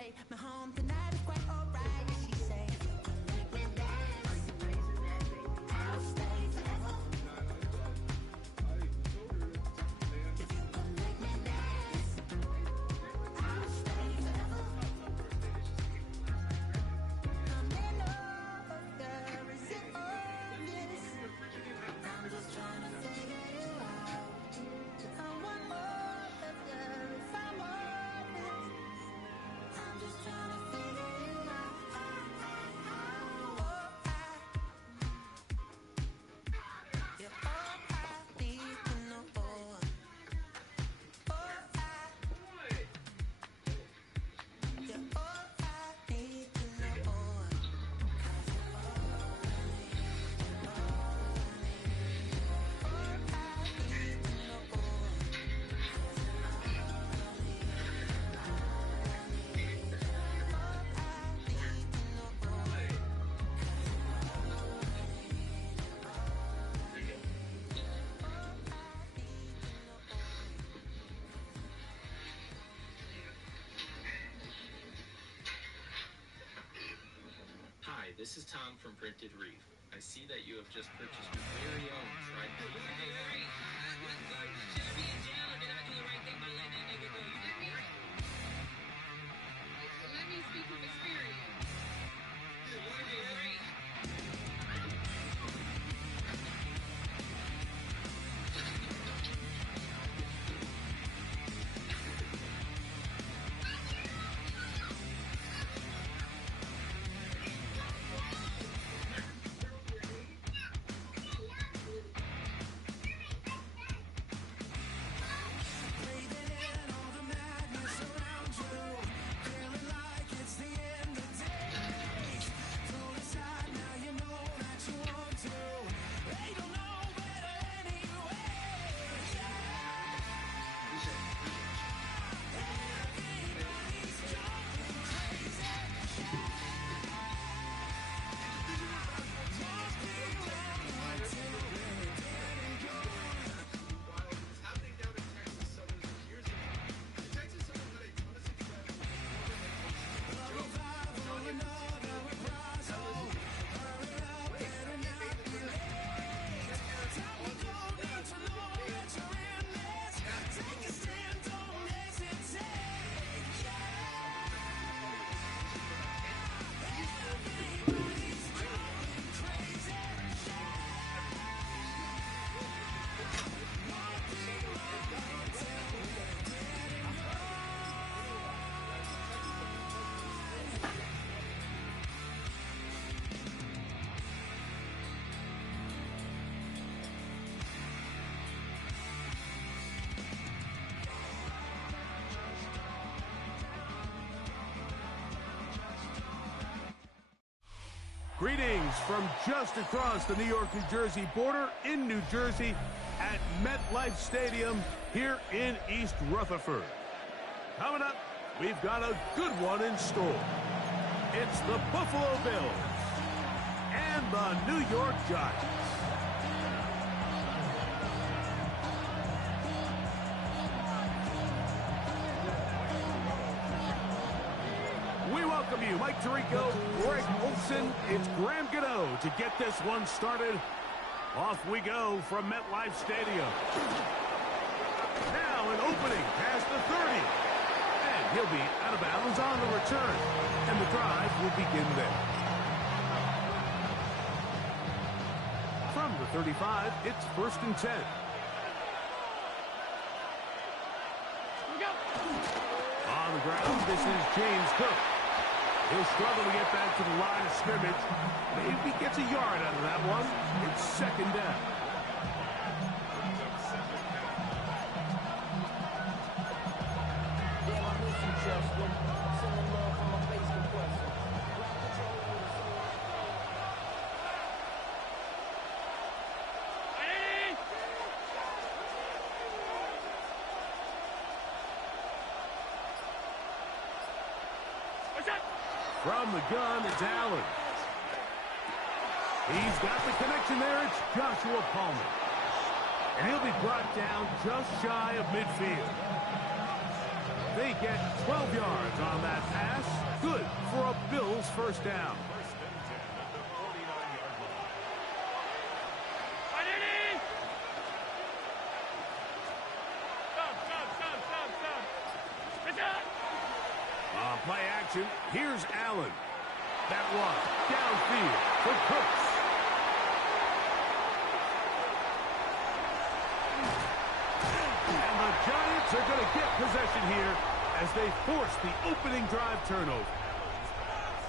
take me home tonight is quite alright. She say, make me dance. I'll stay forever. If you can make me dance, I'll stay forever. I'm in love, girl, is it obvious? I'm just trying to figure you out. I want more of you if I'm honest. I'm just trying to figure you out. You're all I need to know. You're all I need to know. Hi, this is Tom from Printed Reef. I see that you have just purchased your very own tripod. Let me speak from experience. Greetings from just across the New York-New Jersey border in New Jersey at MetLife Stadium here in East Rutherford. Coming up, we've got a good one in store. It's the Buffalo Bills and the New York Giants. We welcome you, Mike Tirico, Greg Olson. It's Graham Gano to get this one started. Off we go from MetLife Stadium. Now an opening past the 30. And he'll be out of bounds on the return. And the drive will begin there. From the 35, it's 1st and 10. On the ground, this is James Cook. He'll struggle to get back to the line of scrimmage. Maybe gets a yard out of that one. It's 2nd down. Damn, I miss you, Justin. Sending love from my face compressor. Grab control of the From the gun, it's Allen. He's got the connection there. It's Joshua Palmer. And he'll be brought down just shy of midfield. They get 12 yards on that pass. Good for a Bills first down. On play action, here's Allen. That one downfield for Cooks. And the Giants are going to get possession here as they force the opening drive turnover.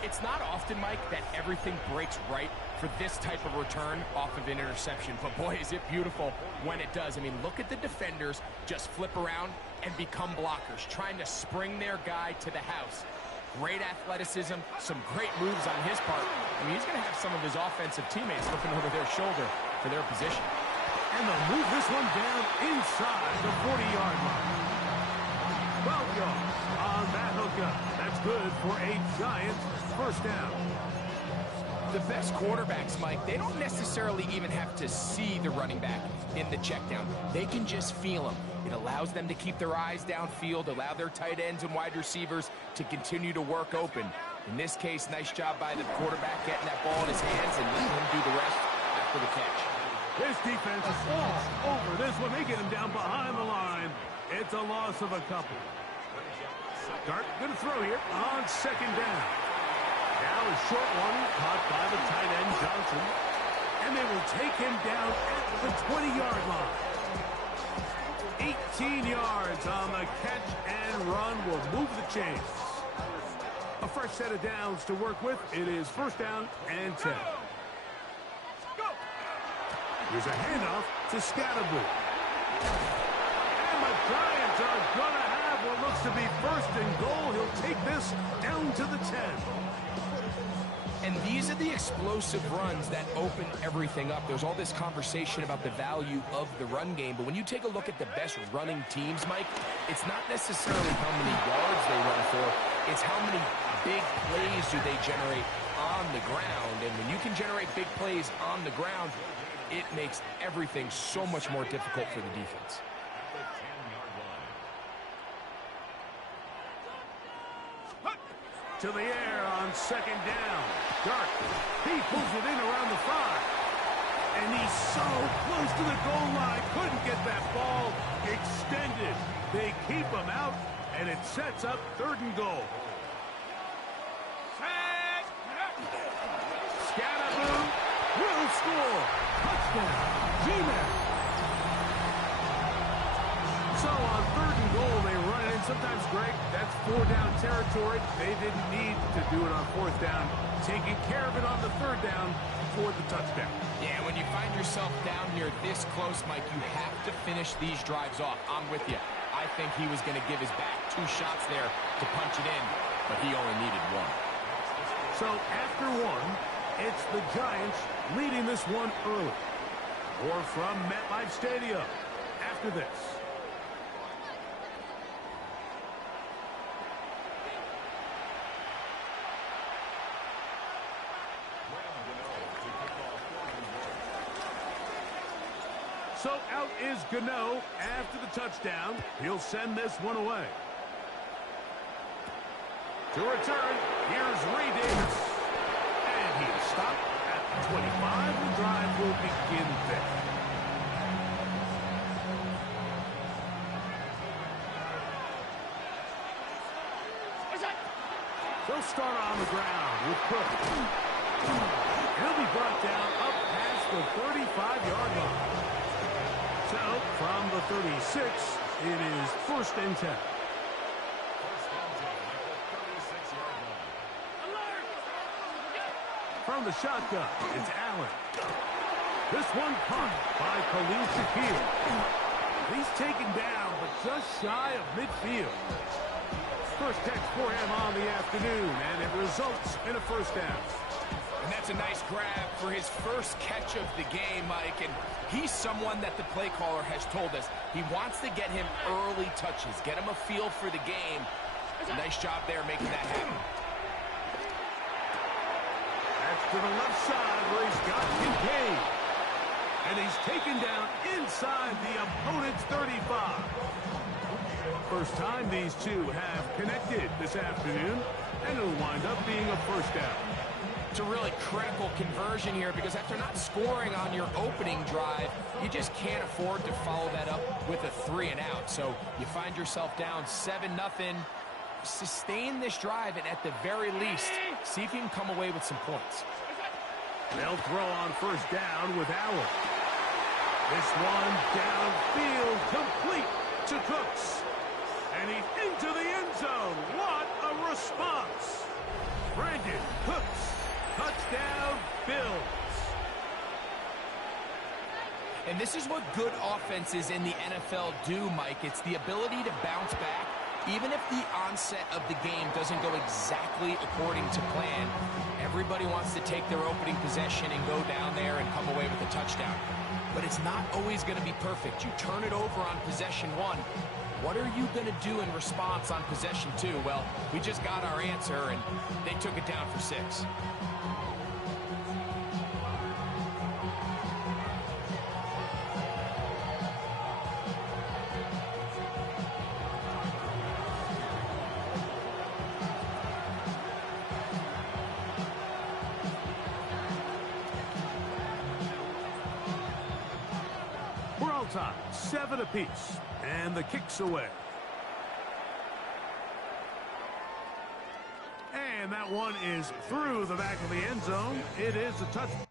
It's not often, Mike, that everything breaks right for this type of return off of an interception. But boy, is it beautiful when it does. I mean, look at the defenders just flip around and become blockers, trying to spring their guy to the house. Great athleticism, some great moves on his part. I mean, he's going to have some of his offensive teammates looking over their shoulder for their position. And they'll move this one down inside the 40-yard line. 12 yards on that hookup. That's good for a Giants first down. The best quarterbacks, Mike, they don't necessarily even have to see the running back in the check down. They can just feel him. It allows them to keep their eyes downfield, allow their tight ends and wide receivers to continue to work open. In this case, nice job by the quarterback getting that ball in his hands and letting him do the rest after the catch. This defense is all over this one. They get him down behind the line. It's a loss of a couple. Dart, good throw here on second down. Now a short one caught by the tight end Johnson. And they will take him down at the 20-yard line. 18 yards on the catch and run will move the chains. A fresh set of downs to work with. It is first down and 10. Here's a handoff to Scatterboo. And the Giants are going to have what looks to be first and goal. He'll take this down to the 10. And these are the explosive runs that open everything up. There's all this conversation about the value of the run game, but when you take a look at the best running teams, Mike, it's not necessarily how many yards they run for, it's how many big plays do they generate on the ground. And when you can generate big plays on the ground, it makes everything so much more difficult for the defense. To the air on second down. Dart, he pulls it in around the 5. And he's so close to the goal line. Couldn't get that ball extended. They keep him out, and it sets up third and goal. Scatterboo will score. Touchdown, G-Man. So on third and goal, they run it in. Sometimes, Greg, that's 4-down territory. They didn't need to do it on fourth down. Taking care of it on the third down for the touchdown. Yeah, when you find yourself down here this close, Mike, you have to finish these drives off. I'm with you. I think he was going to give his back 2 shots there to punch it in, but he only needed 1. So after 1, it's the Giants leading this one early. Or from MetLife Stadium after this. So out is Gano after the touchdown. He'll send this one away. To return, here's Ray Davis. And he's stopped at the 25. The drive will begin there. They'll start on the ground with Cook. He'll be brought down up past the 35-yard line. So, from the 36, it is first and 10. From the shotgun, it's Allen. This one caught by Khalil Shakir. He's taken down, but just shy of midfield. First catch for him on the afternoon, and it results in a first down. And that's a nice grab for his first catch of the game, Mike. And he's someone that the play caller has told us he wants to get him early touches, get him a feel for the game. Nice job there making that happen. That's to the left side where he's got Kincaid. And he's taken down inside the opponent's 35. First time these two have connected this afternoon, and it'll wind up being a first down. It's a really critical conversion here because after not scoring on your opening drive, you just can't afford to follow that up with a 3-and-out. So you find yourself down 7-0. Sustain this drive, and at the very least, see if you can come away with some points. They'll throw on first down with Allen. This one downfield, complete to Cooks. And he's into the end zone. What a response. Brandon Cooks, touchdown Bills. And this is what good offenses in the NFL do, Mike. It's the ability to bounce back. Even if the onset of the game doesn't go exactly according to plan, everybody wants to take their opening possession and go down there and come away with a touchdown. But it's not always going to be perfect. You turn it over on possession 1. What are you going to do in response on possession 2? Well, we just got our answer, and they took it down for 6. We're all tied, 7 apiece, and the kick's away. And that one is through the back of the end zone. It is a touchdown.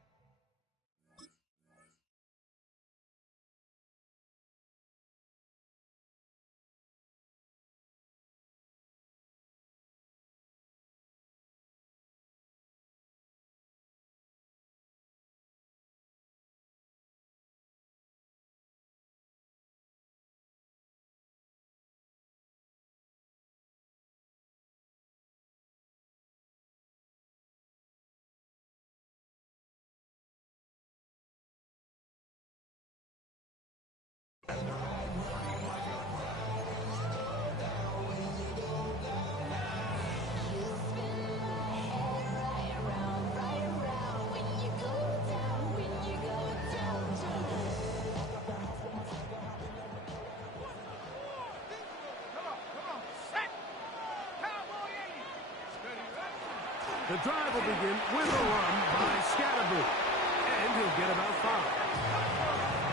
The drive will begin with a run by Scatterboo, and he'll get about 5.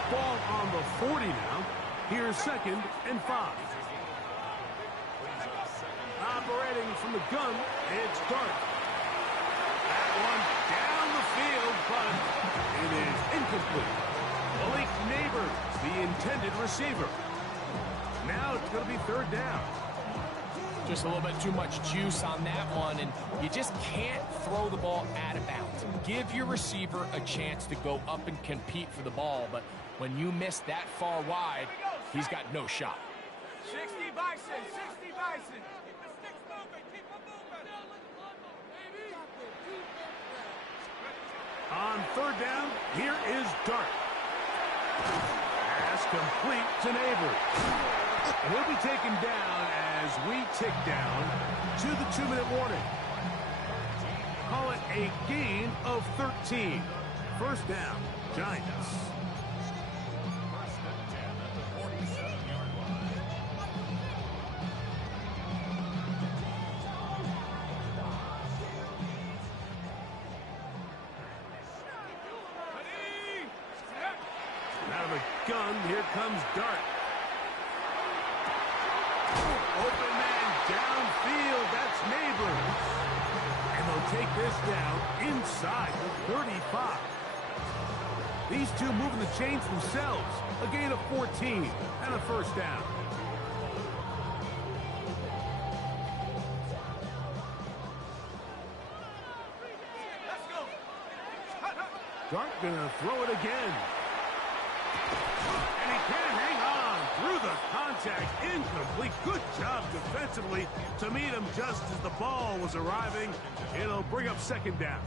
Ball on the 40 now. Here's 2nd and 5. Operating from the gun, it's Dart. That one down the field, but it is incomplete. Malik Neighbors, the intended receiver. Now it's going to be 3rd down. Just a little bit too much juice on that one, and you just can't throw the ball out of bounds. Give your receiver a chance to go up and compete for the ball, but when you miss that far wide, he's got no shot. 60 Bison, 60 Bison. On 3rd down, here is Dart. Pass complete to Neighbors. And he'll be taken down as we tick down to the 2-minute warning. Call it a gain of 13. 1st down, Giants. Out of the gun, here comes Dart. Open man downfield, that's Neighbors. And they'll take this down inside the 35. These two moving the chains themselves. A gain of 14 and a 1st down. Dart gonna throw it again. And he can't hang on through the contact. Incomplete. Good job defensively to meet him just as the ball was arriving. It'll bring up 2nd down.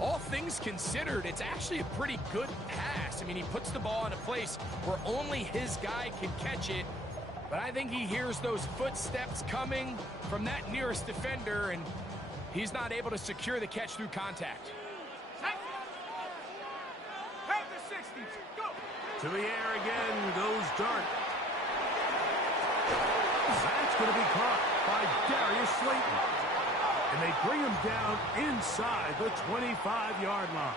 All things considered, it's actually a pretty good pass. I mean, he puts the ball in a place where only his guy can catch it. But I think he hears those footsteps coming from that nearest defender, and he's not able to secure the catch through contact. Have the 60. Go. To the air again goes Dart. going to be caught by Darius Slayton. And they bring him down inside the 25-yard line.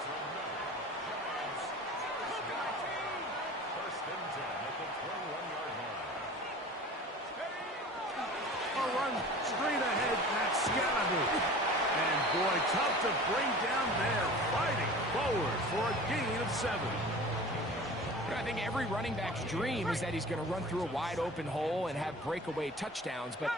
A run straight ahead, that's Scalaboo. And boy, tough to bring down there, fighting forward for a gain of 7. I think every running back's dream is that he's going to run through a wide open hole and have breakaway touchdowns, but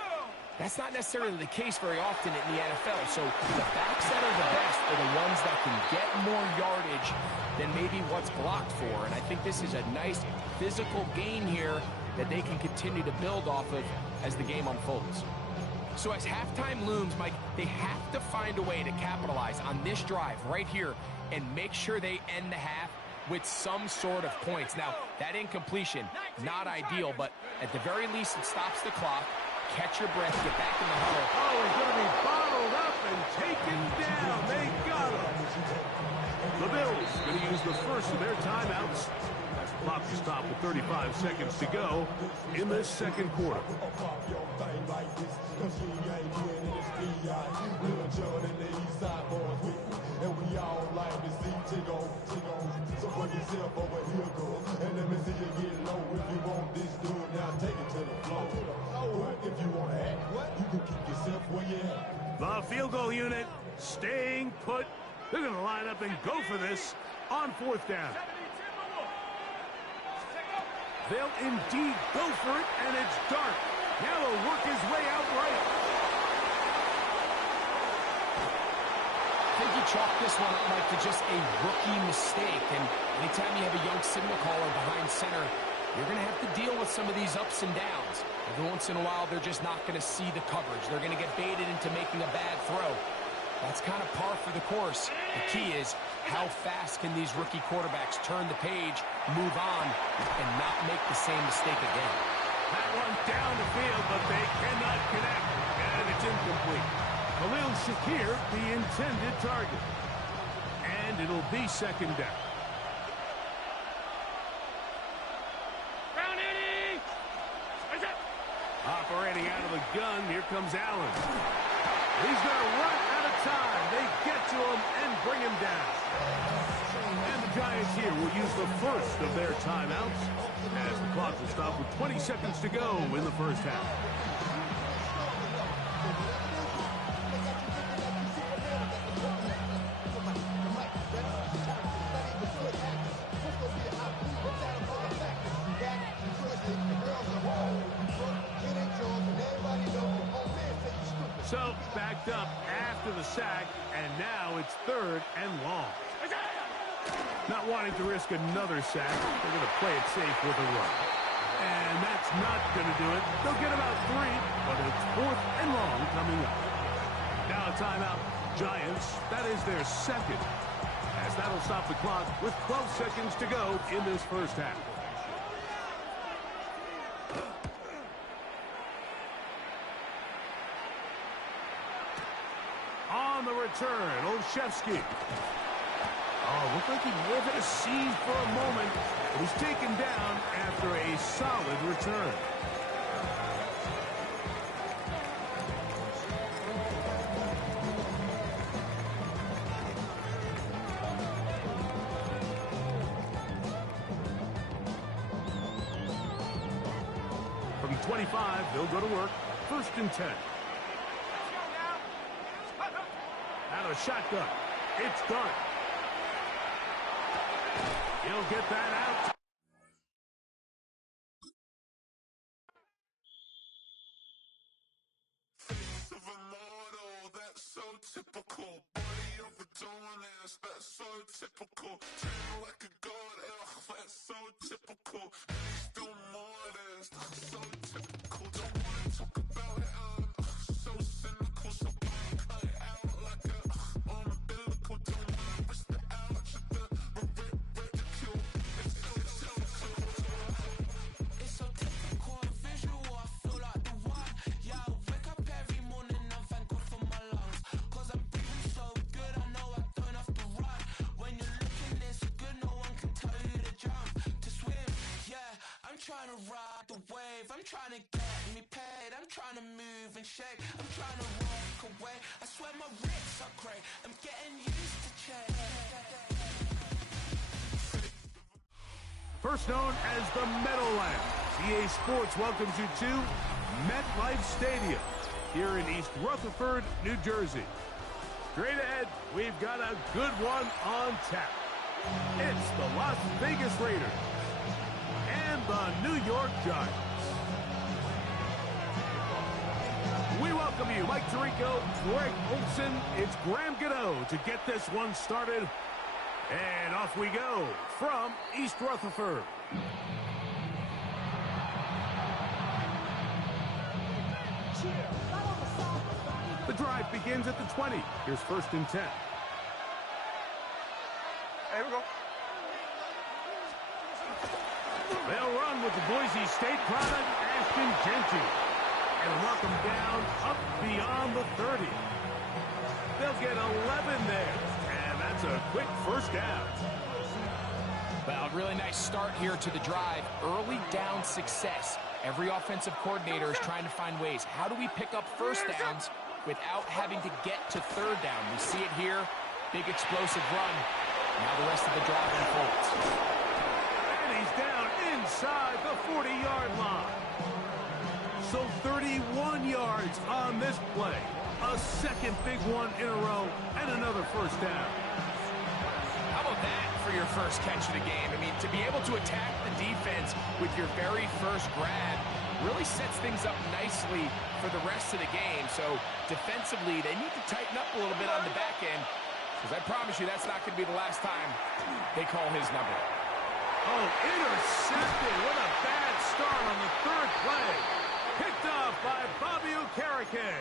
that's not necessarily the case very often in the NFL. So the backs that are the best are the ones that can get more yardage than maybe what's blocked for. And I think this is a nice physical gain here that they can continue to build off of as the game unfolds. So as halftime looms, Mike, they have to find a way to capitalize on this drive right here and make sure they end the half with some sort of points. Now, that incompletion, not ideal, but at the very least, it stops the clock. Catch your breath, get back in the huddle. Oh, he's going to be bottled up and taken down. They got him. The Bills going to use the first of their timeouts. Clock to stop with 35 seconds to go in this second quarter. The field goal unit staying put. They're going to line up and go for this on 4th down. They'll indeed go for it, and it's Dart. Now he'll work his way out right. I think he chalked this one up, Mike, to just a rookie mistake. And anytime you have a young signal caller behind center, you're going to have to deal with some of these ups and downs. Every once in a while, they're just not going to see the coverage. They're going to get baited into making a bad throw. That's kind of par for the course. The key is how fast can these rookie quarterbacks turn the page, move on, and not make the same mistake again. That one down the field, but they cannot connect, and it's incomplete. Khalil Shakir, the intended target. And it'll be 2nd down. Operating out of the gun, here comes Allen. He's going to run out of time. They get to him and bring him down. And the Giants here will use the first of their timeouts as the clock will stop with 20 seconds to go in the first half. So, backed up after the sack, and now it's 3rd and long. Not wanting to risk another sack, they're going to play it safe with a run. And that's not going to do it. They'll get about 3, but it's 4th and long coming up. Now a timeout. Giants, that is their 2nd, as that'll stop the clock with 12 seconds to go in this first half. On the return, Olszewski. Oh, looked like he may have hit a seam for a moment, but was taken down after a solid return. From 25, they'll go to work. 1st and 10. Out of the shotgun. It's Dart. He'll get that out. That's so typical. Body of a donut, that's so typical. Treat like a god, that's so typical. Still modest, that's so typical. Don't wanna talk about it, so cynical. So cut it out like a umbilical. Don't wanna risk the ouch of the ridicule. It's so typical, visual. I feel like the one. Yeah, I wake up every morning and thank God for my lungs. Cause I'm breathing so good, I know I don't have to run. When you're looking this good, no one can tell you to jump, to swim. Yeah, trying to ride the wave. I'm trying to get me paid. I'm trying to move and shake. I'm trying to walk away. I swear my wrists are great. I'm getting used to change. First known as the Meadowlands, EA Sports welcomes you to MetLife Stadium here in East Rutherford, New Jersey. Straight ahead, we've got a good one on tap. It's the Las Vegas Raiders and the New York Giants. We welcome you, Mike Tirico, Greg Olson. It's Graham Gano to get this one started. And off we go from East Rutherford. The drive begins at the 20. Here's 1st and 10. Here we go. They'll run with the Boise State product, Ashton Genty. And knock them down up beyond the 30. They'll get 11 there. And that's a quick 1st down. Well, really nice start here to the drive. Early down success. Every offensive coordinator is trying to find ways. How do we pick up 1st downs without having to get to 3rd down? We see it here. Big explosive run. Now the rest of the drive unfolds. And he's down inside the 40-yard line. So 31 yards on this play. A second big one in a row and another 1st down. How about that for your first catch of the game? I mean, to be able to attack the defense with your very first grab really sets things up nicely for the rest of the game. So defensively, they need to tighten up a little bit on the back end, because I promise you that's not going to be the last time they call his number. Oh, intercepted. What a bad start on the 3rd play. Picked off by Bobby Okereke.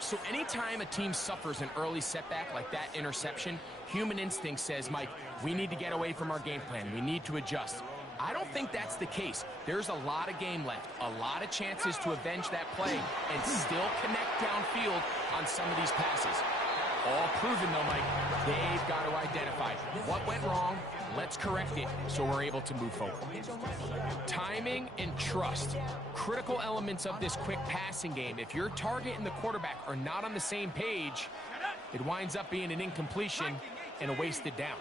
So anytime a team suffers an early setback like that interception, human instinct says, Mike, we need to get away from our game plan. We need to adjust. I don't think that's the case. There's a lot of game left, a lot of chances to avenge that play and still connect downfield on some of these passes. All proven, though, Mike. They've got to identify what went wrong. Let's correct it so we're able to move forward. Timing and trust, critical elements of this quick passing game. If your target and the quarterback are not on the same page, it winds up being an incompletion and a wasted down.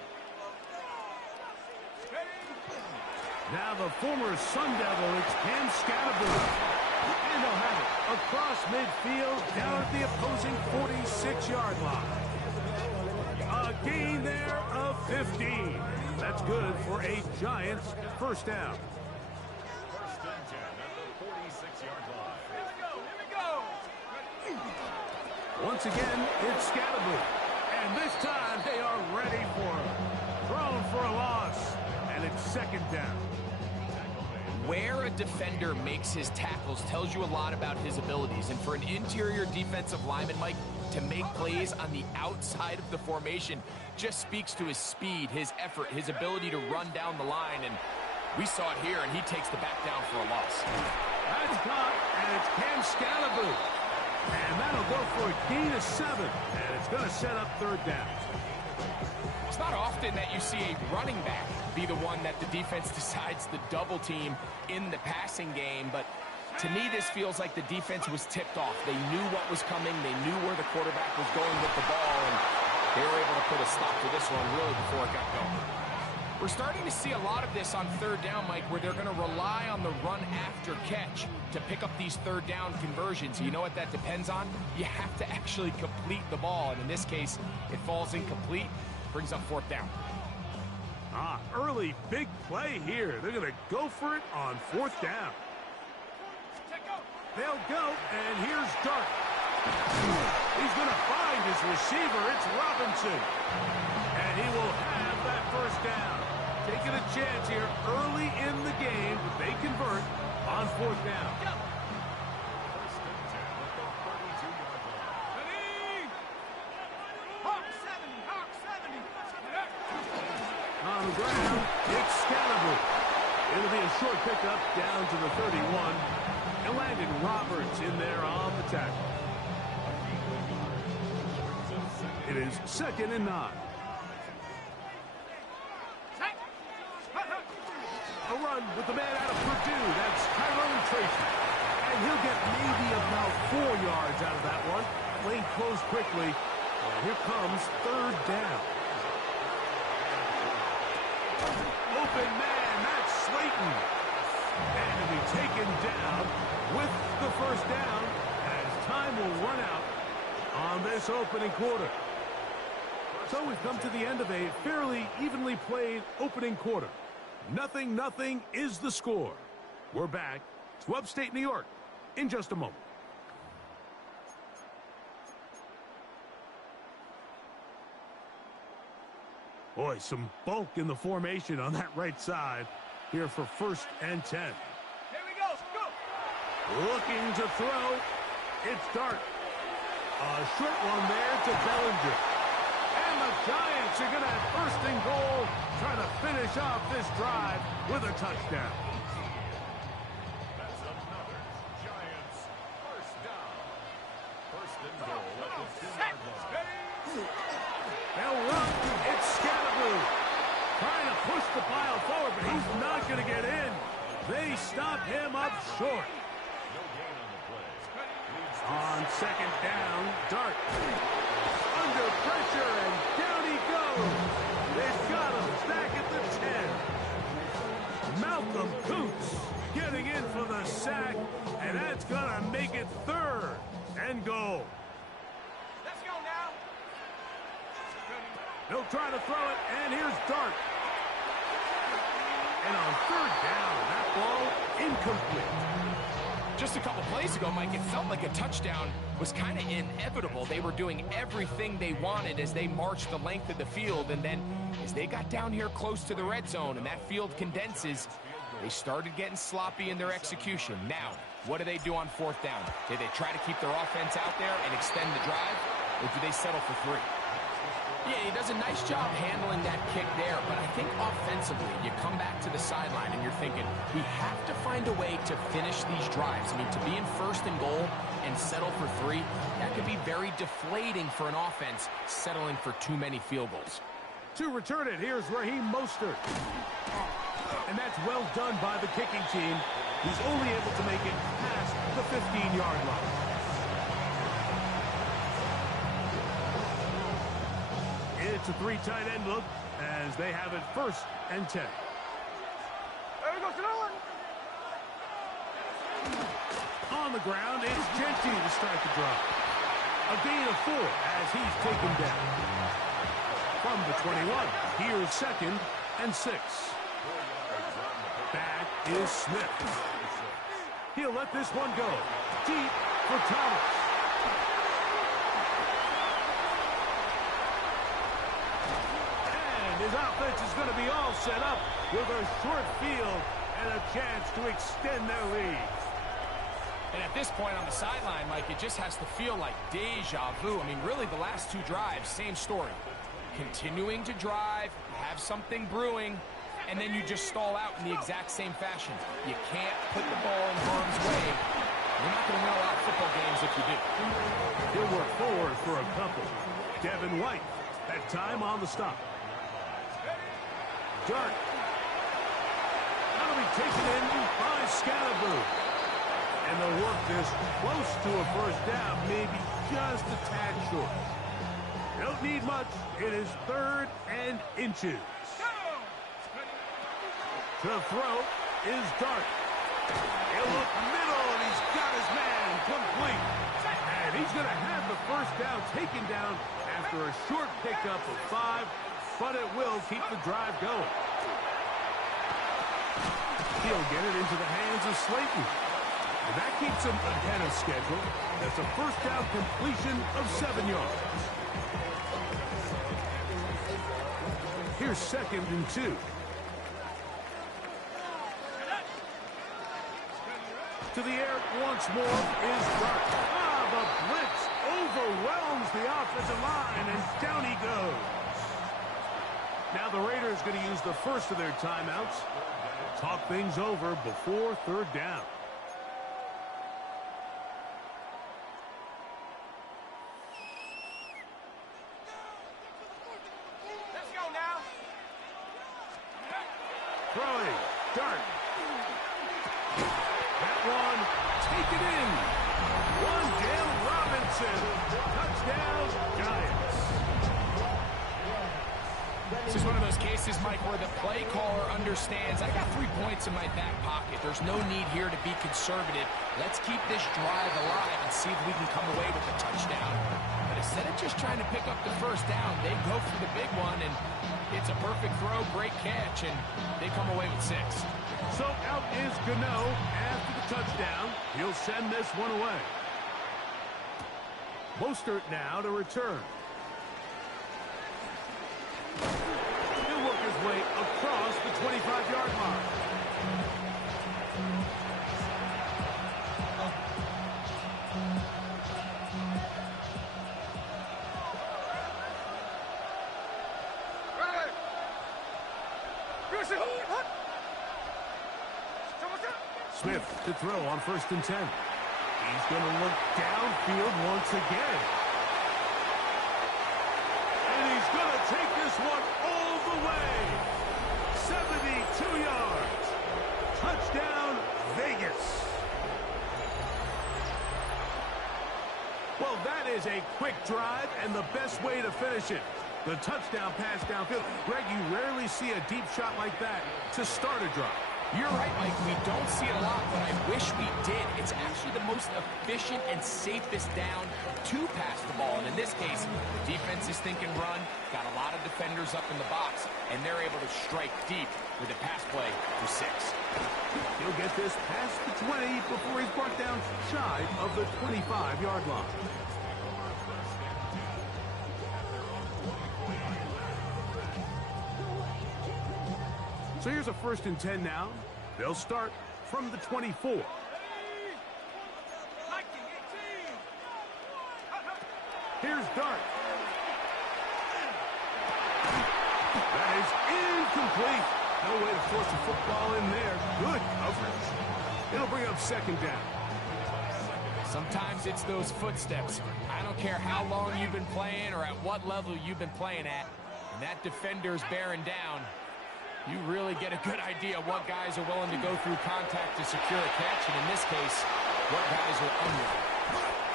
Now the former Sun Devil, it's Cam Scatterboot. And they'll have it across midfield down at the opposing 46-yard line. A gain there of 15. That's good for a Giants 1st down. 1st and 10 at the 46-yard line. Here we go. Once again, it's Scatterboot. And this time they are ready for him. Thrown for a loss. And it's 2nd down. Where a defender makes his tackles tells you a lot about his abilities. And for an interior defensive lineman, Mike, to make plays on the outside of the formation just speaks to his speed, his effort, his ability to run down the line. And we saw it here, and he takes the back down for a loss. That's caught, and it's Cam Scatterboot. And that'll go for a gain of 7. And it's going to set up 3rd down. It's not often that you see a running back be the one that the defense decides to double team in the passing game, but to me this feels like the defense was tipped off. They knew what was coming, they knew where the quarterback was going with the ball, and they were able to put a stop to this one really before it got going. We're starting to see a lot of this on 3rd down, Mike, where they're going to rely on the run after catch to pick up these 3rd down conversions. You know what that depends on? You have to actually complete the ball, and in this case it falls incomplete. Brings up 4th down. Early big play here. They're going to go for it on 4th down. They'll go, and here's Dart. He's going to find his receiver. It's Robinson. And he will have that 1st down. Taking a chance here early in the game. They convert on 4th down. On the ground, it's Scatterboot. It'll be a short pickup down to the 31. And Landon Roberts in there on the tackle. It is 2nd and 9. A run with the man out of Purdue. That's Tyrone Tracy. And he'll get maybe about 4 yards out of that one. Lane closed quickly. And here comes third down. Open man, that's Slayton. And to be taken down with the first down as time will run out on this opening quarter. So we've come to the end of a fairly evenly played opening quarter. 0-0 is the score. We're back to upstate New York in just a moment. Boy, some bulk in the formation on that right side here for 1st and 10. Here we go. Go. Looking to throw. It's Dart. A short one there to Bellinger. And the Giants are going to have 1st and goal, trying to finish off this drive with a touchdown. That's another Giants first down. 1st and goal at the 2-yard line. They'll run. It's Scatterboo. Trying to push the pile forward, but he's not going to get in. They stop him up short. No gain on the play. Leads to On 2nd down, Dart. Under pressure, and down he goes. They've got him back at the 10. Malcolm Coots getting in for the sack, and that's going to make it 3rd and goal. Let's go now. They'll try to throw it, and here's Dart. And on 3rd down, that ball incomplete. Just a couple plays ago, Mike, it felt like a touchdown was kind of inevitable. They were doing everything they wanted as they marched the length of the field, and then as they got down here close to the red zone and that field condenses, they started getting sloppy in their execution. Now, what do they do on 4th down? Do they try to keep their offense out there and extend the drive, or do they settle for 3? Yeah, he does a nice job handling that kick there, but I think offensively, you come back to the sideline and you're thinking, we have to find a way to finish these drives. I mean, to be in 1st and goal and settle for 3, that could be very deflating for an offense settling for too many field goals. To return it, here's Raheem Mostert. And that's well done by the kicking team. He's only able to make it past the 15-yard line. It's a 3 tight end look as they have it 1st and 10. There we go. Sit on. On the ground, it's Genty to start the drive. A gain of 4 as he's taken down. From the 21, here's 2nd and 6. Back is Smith. He'll let this one go. Deep for Thomas. His offense is going to be all set up with a short field and a chance to extend their lead. And at this point on the sideline, Mike, it just has to feel like deja vu. I mean, really, the last 2 drives, same story. Continuing to drive, have something brewing, and then you just stall out in the exact same fashion. You can't put the ball in harm's way. You're not going to win a lot of football games if you do. He'll work forward for a couple. Devin White, that time on the stop. Dart. That'll be taken in by Scatterboo. And they'll work this close to a 1st down, maybe just a tad short. Don't need much. It is 3rd and inches. To throw is Dart. He'll look middle, and he's got his man complete. And he's going to have the 1st down taken down after a short pickup of 5. But it will keep the drive going. He'll get it into the hands of Slayton. And that keeps him ahead of schedule. That's a 1st down completion of 7 yards. Here's 2nd and 2. To the air once more is Dart. The blitz overwhelms the offensive line, and down he goes. Now the Raiders going to use the first of their timeouts. Talk things over before 3rd down. Let's go now. Throwing. Dart. it in. Wandale Robinson. Touchdown, Giants. This is one of those cases, Mike, where the play caller understands, I got 3 points in my back pocket. There's no need here to be conservative. Let's keep this drive alive and see if we can come away with a touchdown. But instead of just trying to pick up the first down, they go for the big one, and it's a perfect throw, great catch, and they come away with 6. So out is Gano after the touchdown. He'll send this one away. Mostert now to return. He'll work his way across the 25-yard line. Smith to throw on 1st and 10. He's going to look downfield once again. And he's going to take this one all the way. 72 yards. Touchdown, Vegas. Well, that is a quick drive and the best way to finish it. The touchdown pass downfield. Greg, you rarely see a deep shot like that to start a drive. You're right, Mike. We don't see it a lot, but I wish we did. It's actually the most efficient and safest down to pass the ball. And in this case, the defense is thinking run, got a lot of defenders up in the box, and they're able to strike deep with a pass play for 6. He'll get this past the 20 before he's brought down shy of the 25-yard line. So here's a 1st and 10 now. They'll start from the 24. Here's Dart. That is incomplete. No way to force the football in there. Good coverage. It'll bring up 2nd down. Sometimes it's those footsteps. I don't care how long you've been playing or at what level you've been playing at. And that defender's bearing down. You really get a good idea of what guys are willing to go through contact to secure a catch, and in this case, what guys are unwilling.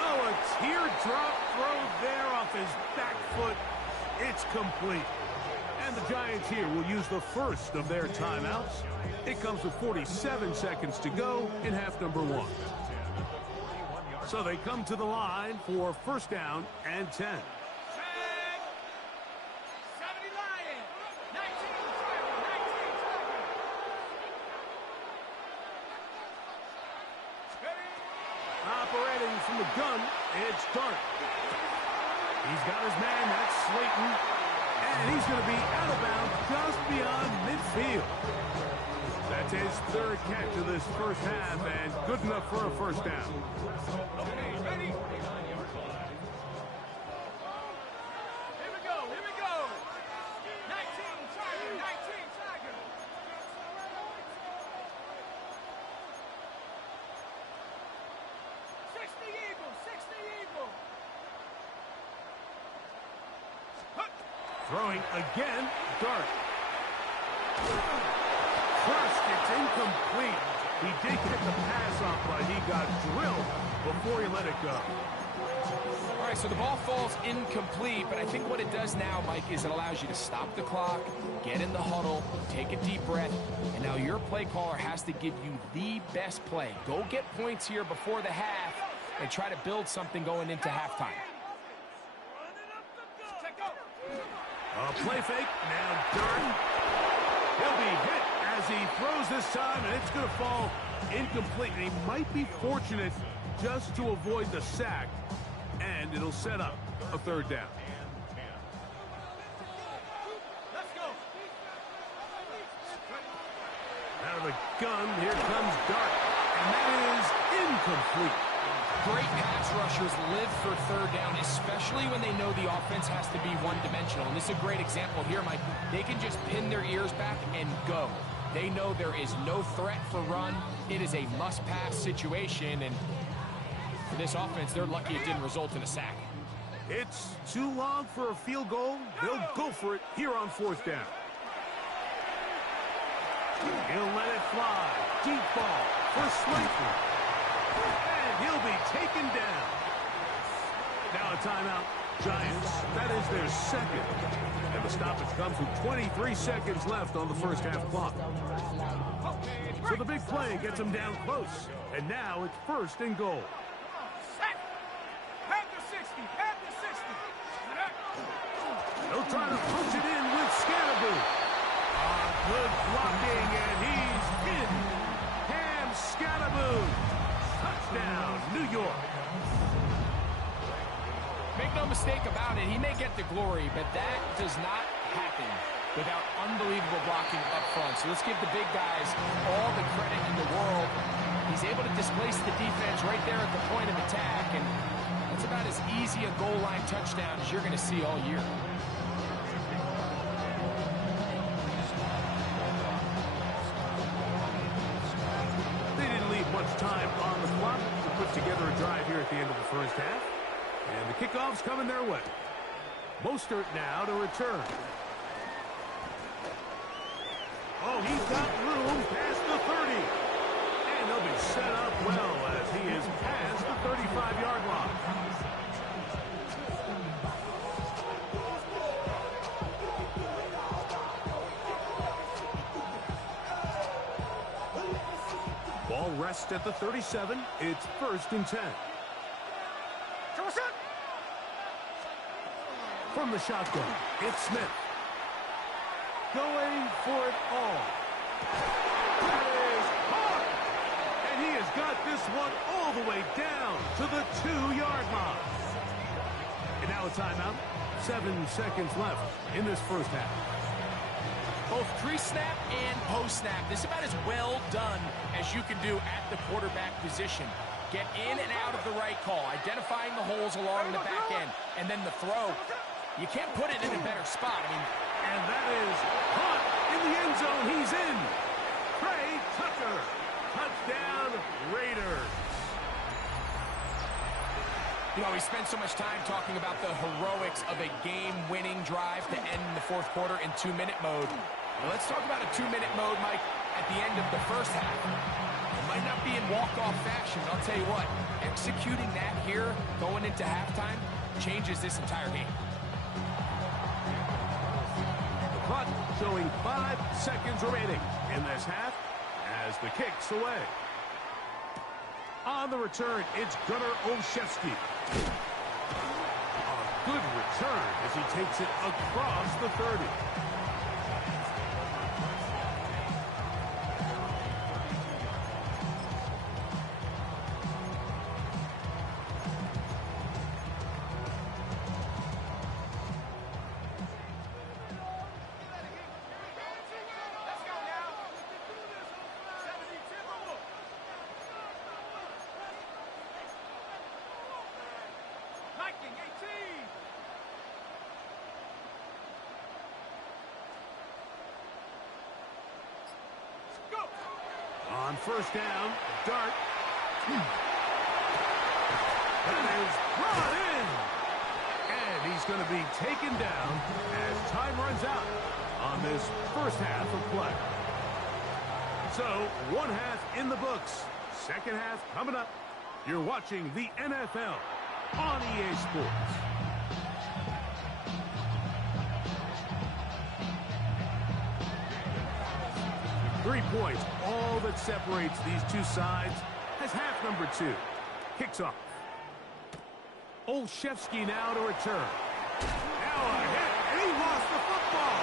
Oh, a teardrop throw there off his back foot. It's complete. And the Giants here will use the first of their timeouts. It comes with 47 seconds to go in half number 1. So they come to the line for 1st down and 10. Operating from the gun, it's Dart. He's got his man, that's Slayton. And he's going to be out of bounds just beyond midfield. That's his 3rd catch of this first half, and good enough for a 1st down. Okay, ready? Here we go, here we go. 19 Tiger, 19 Tiger. 60 Eagle, 60 Eagle. Throwing again, Dart. Crushed, it's incomplete. He did get the pass off, but he got drilled before he let it go. All right, so the ball falls incomplete, but I think what it does now, Mike, is it allows you to stop the clock, get in the huddle, take a deep breath, and now your play caller has to give you the best play. Go get points here before the half and try to build something going into halftime. A play fake, now Dart. He'll be hit as he throws this time, and it's going to fall incomplete. And he might be fortunate just to avoid the sack, and it'll set up a 3rd down. Let's go. Out of the gun, here comes Dart, and that is incomplete. Great pass rushers live for 3rd down, especially when they know the offense has to be one-dimensional. And this is a great example here, Mike. They can just pin their ears back and go. They know there is no threat for run. It is a must-pass situation, and for this offense, they're lucky it didn't result in a sack. It's too long for a field goal. They'll go for it here on 4th down. He'll let it fly. Deep ball for Slayton. And he'll be taken down. Now a timeout. Giants, that is their second. And the stoppage comes with 23 seconds left on the first half clock. So the big play gets them down close. And now it's first and goal. At the 60, at the 60. They'll try to punch it in with Scatterboo. Good blocking, and he's in. Cam Scatterboo. Touchdown, New York. Make no mistake about it, he may get the glory, but that does not happen without unbelievable blocking up front. So let's give the big guys all the credit in the world. He's able to displace the defense right there at the point of attack, and that's about as easy a goal line touchdown as you're going to see all year. They didn't leave much time on the clock to put together a drive here at the end of the first half. And the kickoff's coming their way. Mostert now to return. Oh, he's got room past the 30. And they'll be set up well as he is past the 35-yard line. Ball rests at the 37. It's first and 10. From the shotgun, it's Smith. Going for it all. That is hard. And he has got this one all the way down to the 2-yard line. And now a timeout. 7 seconds left in this first half. Both pre-snap and post-snap, this is about as well done as you can do at the quarterback position. Get in and out of the right call, identifying the holes along the back end, and then the throw. You can't put it in a better spot. And that is caught in the end zone. He's in. Trey Tucker. Touchdown, Raiders. You know, we spent so much time talking about the heroics of a game-winning drive to end the fourth quarter in 2-minute mode. Now let's talk about a 2-minute mode, Mike, at the end of the first half. It might not be in walk-off fashion, but I'll tell you what, executing that here going into halftime changes this entire game. The clock showing 5 seconds remaining in this half as the kick's away. On the return, it's Gunnar Olszewski. A good return as he takes it across the 30. On first down, Dart. That is brought in. And he's going to be taken down as time runs out on this first half of play. So, one half in the books. Second half coming up. You're watching the NFL on EA Sports. 3 points, all that separates these two sides, as half number 2 kicks off. Olszewski now to return. Now a hit, and he lost the football.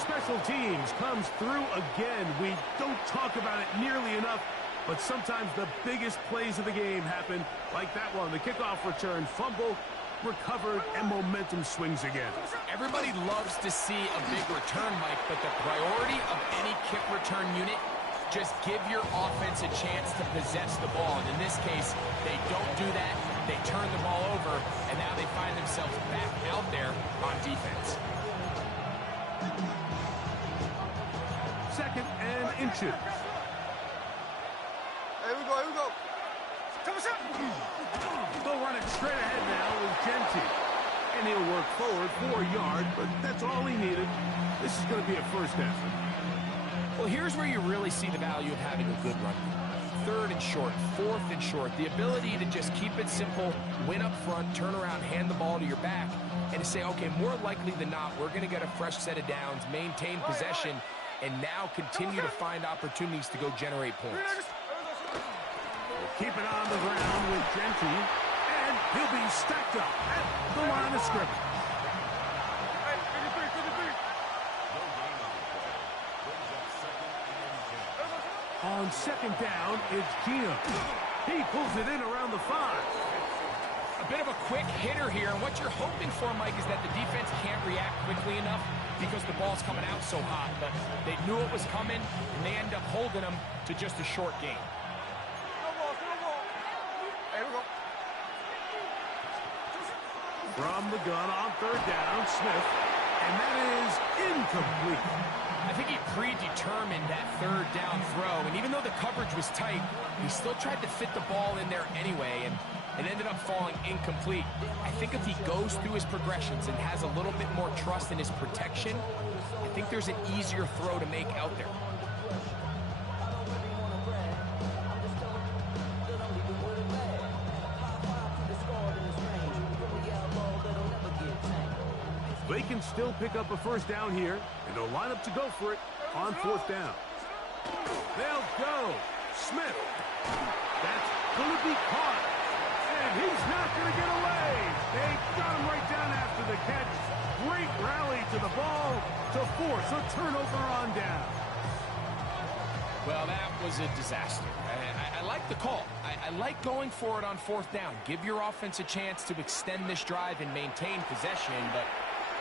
Special teams comes through again. We don't talk about it nearly enough, but sometimes the biggest plays of the game happen like that one. The kickoff return, fumble, recovered, and momentum swings again. Everybody loves to see a big return, Mike, but the priority of any kick return unit, just give your offense a chance to possess the ball. And in this case, they don't do that. They turn the ball over, and now they find themselves back out there on defense. Second and inches. Here we go. They'll run it straight ahead now with Genti. And he'll work forward for a yard, but that's all he needed. This is going to be a first effort. Well, here's where you really see the value of having a good run. 3rd and short, 4th and short, the ability to just keep it simple, win up front, turn around, hand the ball to your back, and to say, okay, more likely than not, we're going to get a fresh set of downs, maintain possession, and now continue to find opportunities to go generate points. Keep it on the ground with Gentry, and he'll be stacked up at the line of scrimmage. On 2nd down, it's Gino. He pulls it in around the 5. A bit of a quick hitter here, and what you're hoping for, Mike, is that the defense can't react quickly enough because the ball's coming out so hot, but they knew it was coming, and they end up holding them to just a short gain. From the gun on 3rd down, Smith, and that is incomplete. I think he predetermined that 3rd down throw, and even though the coverage was tight, he still tried to fit the ball in there anyway, and it ended up falling incomplete. I think if he goes through his progressions and has a little bit more trust in his protection, I think there's an easier throw to make out there. They can still pick up a 1st down here, and they'll line up to go for it on 4th down. They'll go. Smith. That's going to be caught. And he's not going to get away. They got him right down after the catch. Great rally to the ball to force a turnover on down. Well, that was a disaster. I like the call. I like going for it on 4th down. Give your offense a chance to extend this drive and maintain possession, but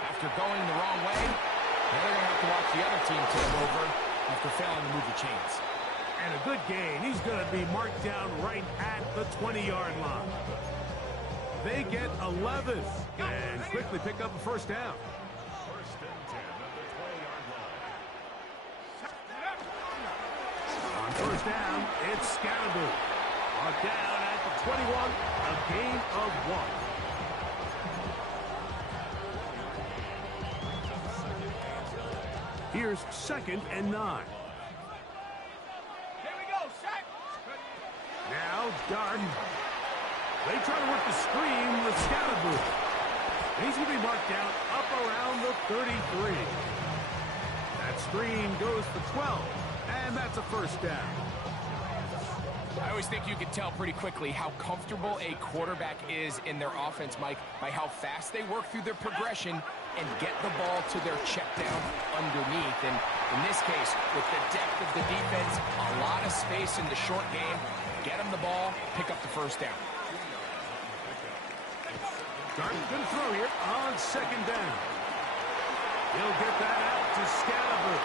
after going the wrong way, they're going to have to watch the other team take over after failing to move the chains. And a good gain. He's going to be marked down right at the 20-yard line. They get 11 and quickly pick up a 1st down. 1st and 10 at the 20-yard line. On 1st down, it's Scatterboo. Marked down at the 21, a gain of 1. Here's 2nd and 9. Here we go, set. Now Darden. They try to work the screen with Scatterboo. He's going to be marked down up around the 33. That screen goes for 12, and that's a 1st down. I always think you can tell pretty quickly how comfortable a quarterback is in their offense, Mike, by how fast they work through their progression and get the ball to their check down underneath. And in this case, with the depth of the defense, a lot of space in the short game, get them the ball, pick up the 1st down. Darden, good throw here on 2nd down. He'll get that out to Scatterboo.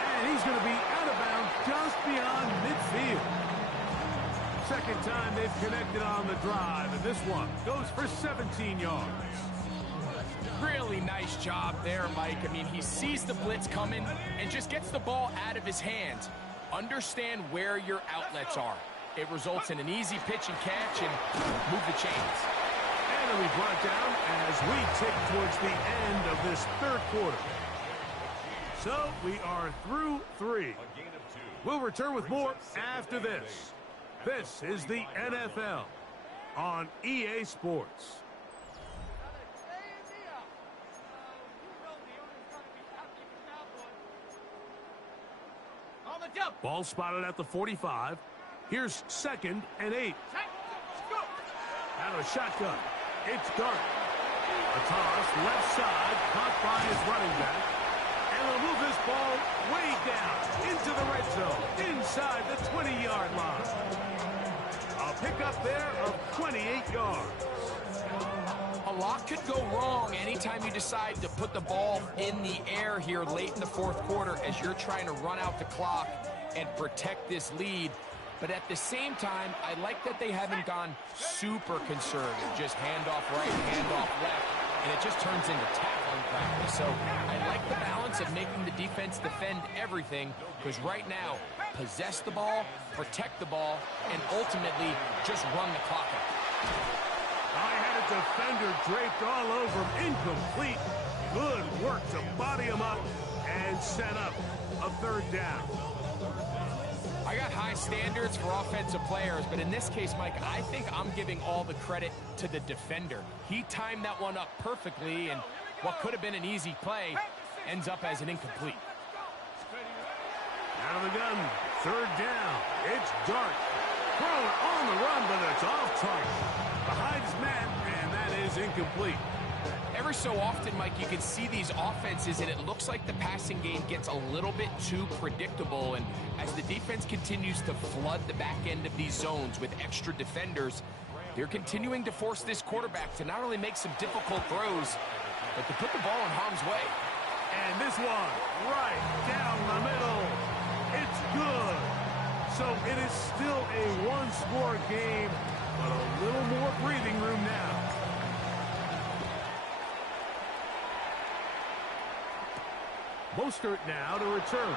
And he's going to be out of bounds just beyond midfield. 2nd time they've connected on the drive, and this one goes for 17 yards. Really nice job there, Mike. I mean, he sees the blitz coming and just gets the ball out of his hands. Understand where your outlets are. It results in an easy pitch and catch and move the chains. And it'll be brought down as we tick towards the end of this 3rd quarter. So we are through 3. A gain of 2. We'll return with more after this. This is the NFL on EA Sports. Ball spotted at the 45. Here's 2nd and 8. Out of a shotgun. It's Dart. A toss left side caught by his running back. And they'll move this ball way down into the red zone inside the 20-yard line. A pickup there of 28 yards. A lot could go wrong anytime you decide to put the ball in the air here late in the 4th quarter as you're trying to run out the clock and protect this lead. But at the same time, I like that they haven't gone super conservative. Just handoff right, handoff left, and it just turns into tackling practice. So I like the balance of making the defense defend everything, because right now, possess the ball, protect the ball, and ultimately just run the clock out. I had a defender draped all over him. Incomplete. Good work to body him up and set up a 3rd down. I I got high standards for offensive players, but in this case, Mike, I think I'm giving all the credit to the defender. He timed that one up perfectly, and what could have been an easy play ends up as an incomplete. Out of the gun, third down. It's Dart. Thrown on the run, but it's off target. Behind his man, and that is incomplete. Every so often, Mike, you can see these offenses, and it looks like the passing game gets a little bit too predictable. And as the defense continues to flood the back end of these zones with extra defenders, they're continuing to force this quarterback to not only make some difficult throws, but to put the ball in harm's way. And this one, right down the middle. It's good. So it is still a one-score game, but a little more breathing room now. Mostert now to return.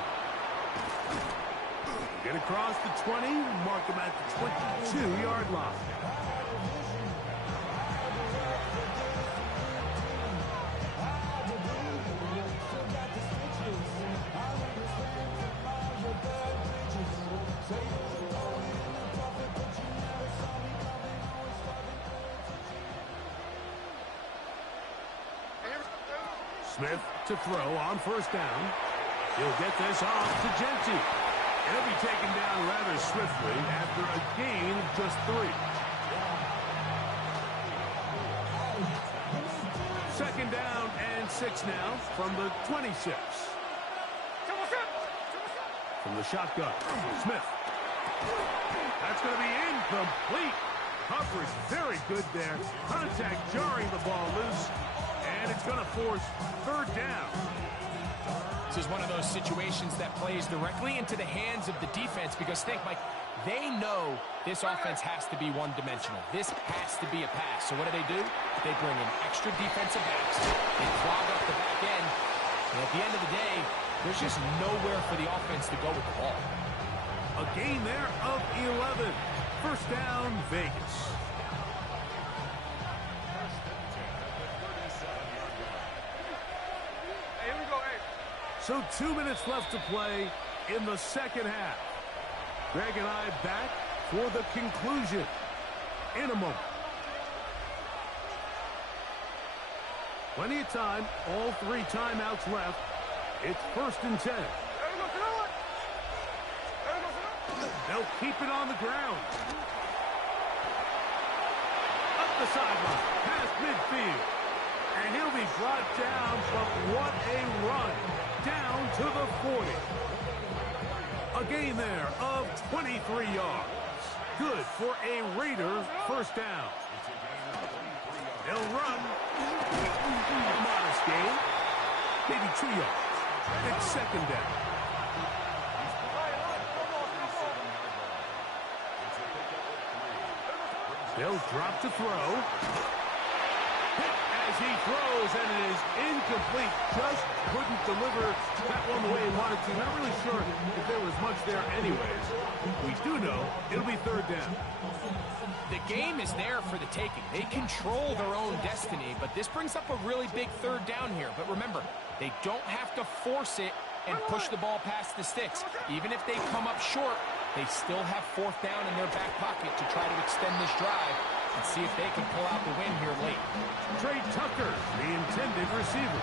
Get across the 20, mark him at the 22-yard line. Smith to throw on first down. He'll get this off to Genti. He'll be taken down rather swiftly after a gain of just 3. Second down and 6 now from the 26. From the shotgun, Smith. That's going to be incomplete. Coverage very good there. Contact jarring the ball loose. And it's going to force third down. This is one of those situations that plays directly into the hands of the defense because think, Mike, they know this offense has to be one-dimensional. This has to be a pass. So what do? They bring in extra defensive backs. They clog up the back end. And at the end of the day, there's just nowhere for the offense to go with the ball. A gain there of 11. First down, Vegas. So 2 minutes left to play in the second half. Greg and I back for the conclusion in a moment. Plenty of time, all 3 timeouts left. It's first and 10. They'll keep it on the ground. Up the sideline, past midfield. And he'll be brought down, but what a run. Down to the 40. A gain there of 23 yards. Good for a Raider first down. They'll run. A modest gain. Maybe 2 yards. It's second down. They'll drop to throw. As he throws, and it is incomplete. Just couldn't deliver that one the way he wanted to. Not really sure if there was much there anyways. We do know it'll be third down. The game is there for the taking. They control their own destiny, but this brings up a really big third down here. But remember, they don't have to force it and push the ball past the sticks. Even if they come up short, they still have fourth down in their back pocket to try to extend this drive and see if they can pull out the win here late. Trey Tucker, the intended receiver.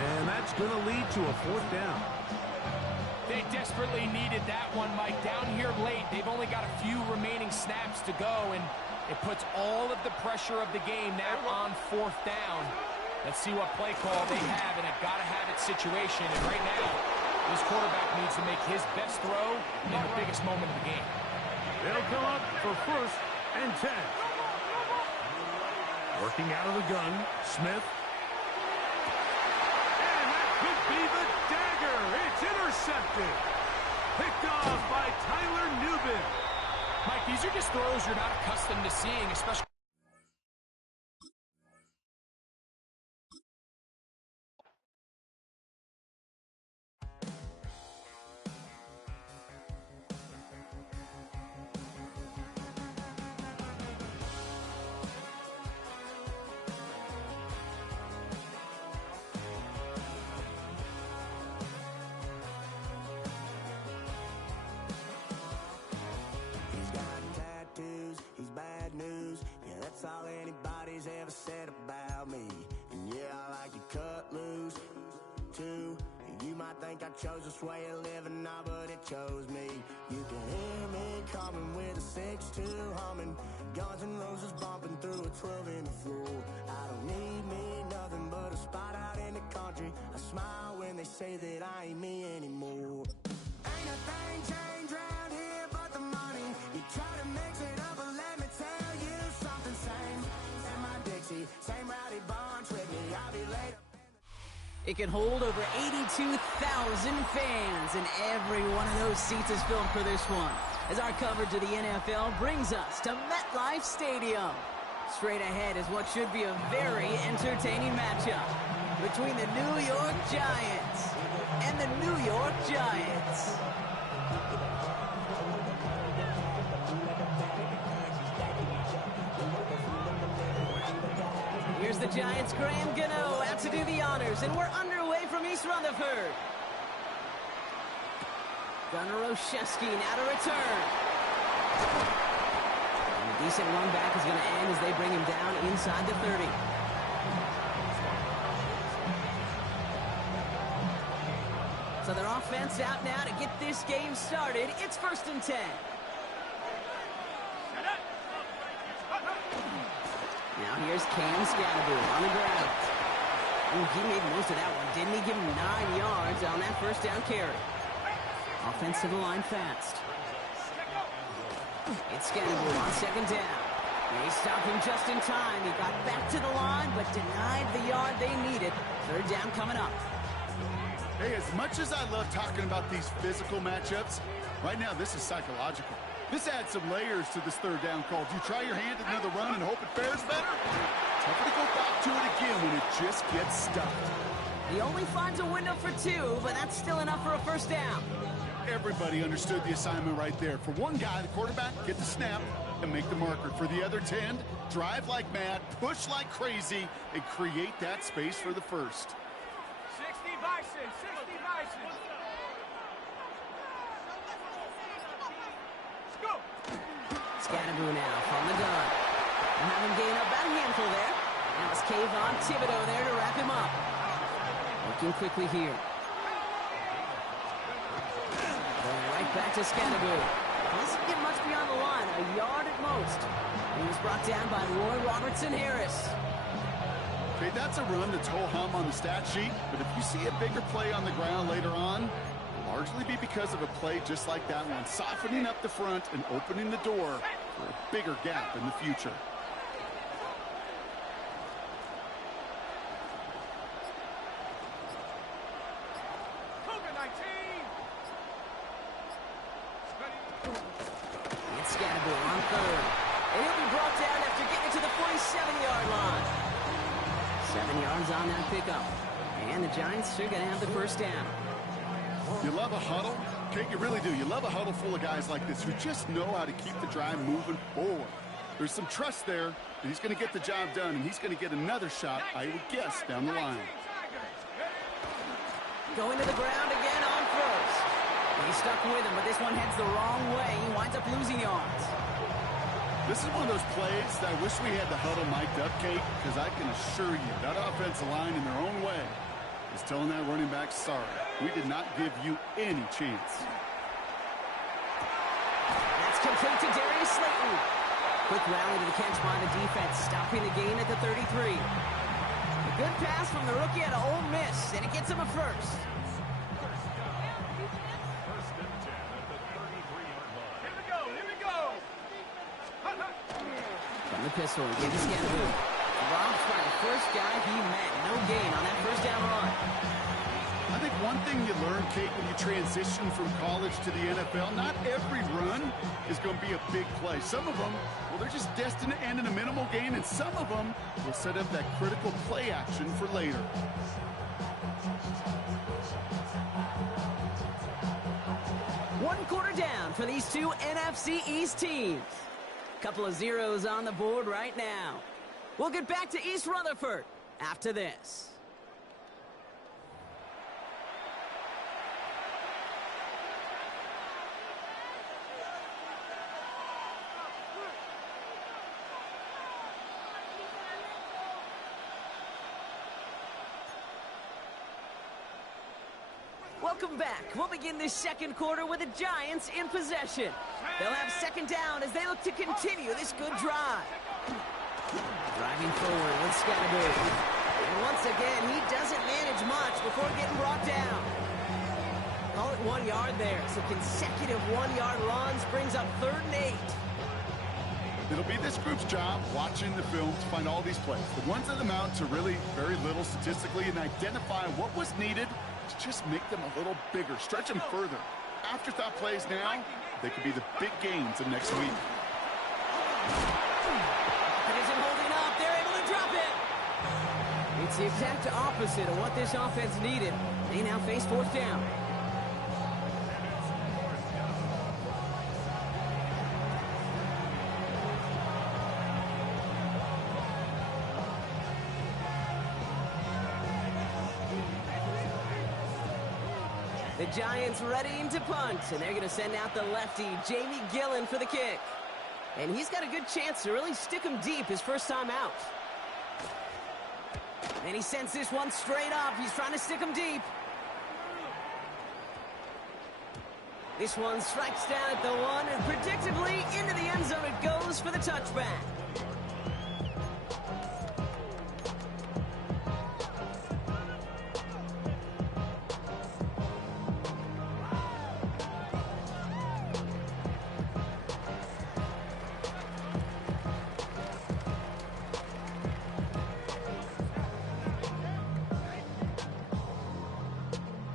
And that's going to lead to a fourth down. They desperately needed that one, Mike. Down here late, they've only got a few remaining snaps to go, and it puts all of the pressure of the game now on fourth down. Let's see what play call they have in a gotta-have-it situation. And right now, this quarterback needs to make his best throw in the biggest moment of the game. They'll come up for first and 10. Working out of the gun, Smith. And that could be the dagger. It's intercepted. Picked off by Tyler Nubin. Mike, these are just throws you're not accustomed to seeing, especially. chose this way of living now, but it chose me. You can hear me coming with a 6-2 humming, Guns N' Roses bumping through a 12 in the floor. I don't need me nothing but a spot out in the country. I smile when they say that I ain't me anymore. Ain't a thing changed round here but the money. You try to mix it up, but let me tell you something. Same in my Dixie, same rowdy bunch with me. I'll be late. It can hold over 82,000 fans, and every one of those seats is filled for this one, as our coverage of the NFL brings us to MetLife Stadium. Straight ahead is what should be a very entertaining matchup between the New York Giants and the New York Giants. Here's the Giants' Graham Gano out to do the honors, and we're underway from East Rutherford. Gunnar Olszewski now to return. And a decent run back is going to end as they bring him down inside the 30. So their offense out now to get this game started. It's 1st and 10. Now here's Cam Scadaboo on the ground. Ooh, he made most of that one, didn't he? Give him 9 yards on that first down carry. Offense to the line fast. It's Scadaboo on 2nd down. They stopped him just in time. He got back to the line, but denied the yard they needed. 3rd down coming up. Hey, as much as I love talking about these physical matchups, right now this is psychological. This adds some layers to this 3rd down call. Do you try your hand at another run and hope it fares better? Tougher to go back to it again when it just gets stuffed. He only finds a window for 2, but that's still enough for a 1st down. Everybody understood the assignment right there. For one guy, the quarterback, get the snap and make the marker. For the other 10, drive like mad, push like crazy, and create that space for the 1st. 60 Bison, 60 Bison. Go. Scadaboo now from the gun. And having gained about a handful there. Now it's Kayvon Thibodeau there to wrap him up. Looking quickly here. Going right back to Scadaboo. Doesn't get much beyond the line, a yard at most. He was brought down by Roy Robertson-Harris. Okay, that's a run that's ho-hum on the stat sheet, but if you see a bigger play on the ground later on, it'll largely be because of a play just like that one, softening up the front and opening the door for a bigger gap in the future. Cougar 19. It's Scadaboo on 3rd. And he'll be brought down after getting to the 47-yard line. 7 yards on that pickup. And the Giants are going to have the 1st down. You love a huddle? Okay, you really do. You love a huddle full of guys like this who just know how to keep the drive moving forward. There's some trust there that he's going to get the job done, and he's going to get another shot, I would guess, down the line. Going to the ground again on 1st. He's stuck with him, but this one heads the wrong way. He winds up losing yards. This is one of those plays that I wish we had the huddle mic'd up, Kate, because I can assure you that offensive line in their own way is telling that running back, sorry, we did not give you any chance. That's complete to Darius Slayton. Quick rally to the catch by the defense, stopping the gain at the 33. A good pass from the rookie out of Ole Miss, and it gets him a 1st. From the pistol, he gave the Scadaboo. Robs by the first guy he met. No gain on that 1st down run. I think one thing you learn, Kate, when you transition from college to the NFL, not every run is going to be a big play. Some of them, well, they're just destined to end in a minimal gain, and some of them will set up that critical play action for later. One quarter down for these two NFC East teams. Couple of zeros on the board right now. We'll get back to East Rutherford after this. Welcome back. We'll begin this second quarter with the Giants in possession. They'll have second down as they look to continue this good drive. Driving forward with Scatterby. And once again, he doesn't manage much before getting brought down. Call it 1 yard there. So consecutive 1-yard runs brings up 3rd and 8. It'll be this group's job watching the film to find all these plays. The ones that amount to really very little statistically and identify what was needed to just make them a little bigger, stretch them further. Afterthought plays now, they could be the big gains of next week. It isn't holding up. They're able to drop it. It's the exact opposite of what this offense needed. They now face 4th down. The Giants readying to punt, and they're going to send out the lefty, Jamie Gillen, for the kick. And he's got a good chance to really stick him deep his first time out. And he sends this one straight up. He's trying to stick him deep. This one strikes down at the 1, and predictably into the end zone it goes for the touchback.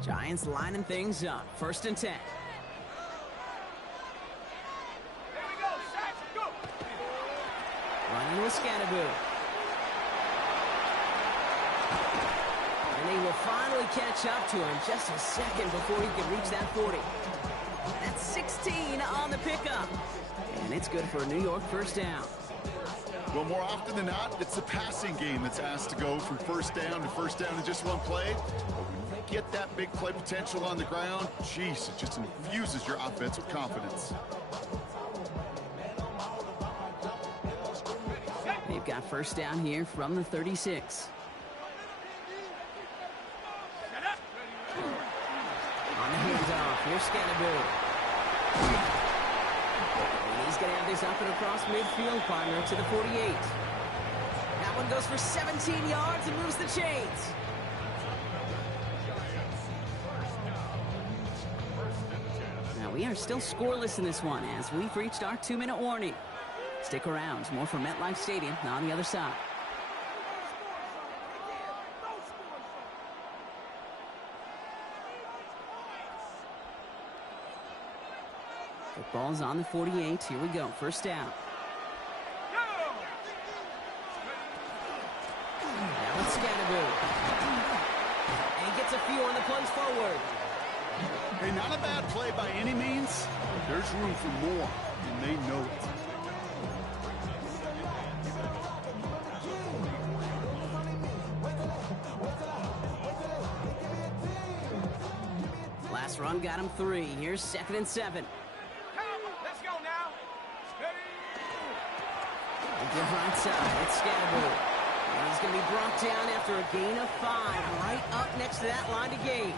Giants lining things up. 1st and 10. Here we go, Sax, go! Running with Scatterby. And they will finally catch up to him just a second before he can reach that 40. That's 16 on the pickup. And it's good for a New York 1st down. Well, more often than not, it's the passing game that's asked to go from 1st down to 1st down in just one play. But when you get that big play potential on the ground, geez, it just infuses your offense with confidence. They've got 1st down here from the 36. On the handoff, here's Scatterby. He's going to have this up and across midfield, partner, to the 48. That one goes for 17 yards and moves the chains. Now, we are still scoreless in this one as we've reached our 2-minute warning. Stick around. More from MetLife Stadium on the other side. The ball's on the 48. Here we go. 1st down. Now it's Scatterby. And he gets a few on the plunge forward. Hey, not a bad play by any means, but there's room for more, and they know it. Last run got him 3. Here's 2nd and 7. Let's go now. Steady. They give right side. It's Scatterby. And he's going to be brought down after a gain of 5. Right up next to that line to gain.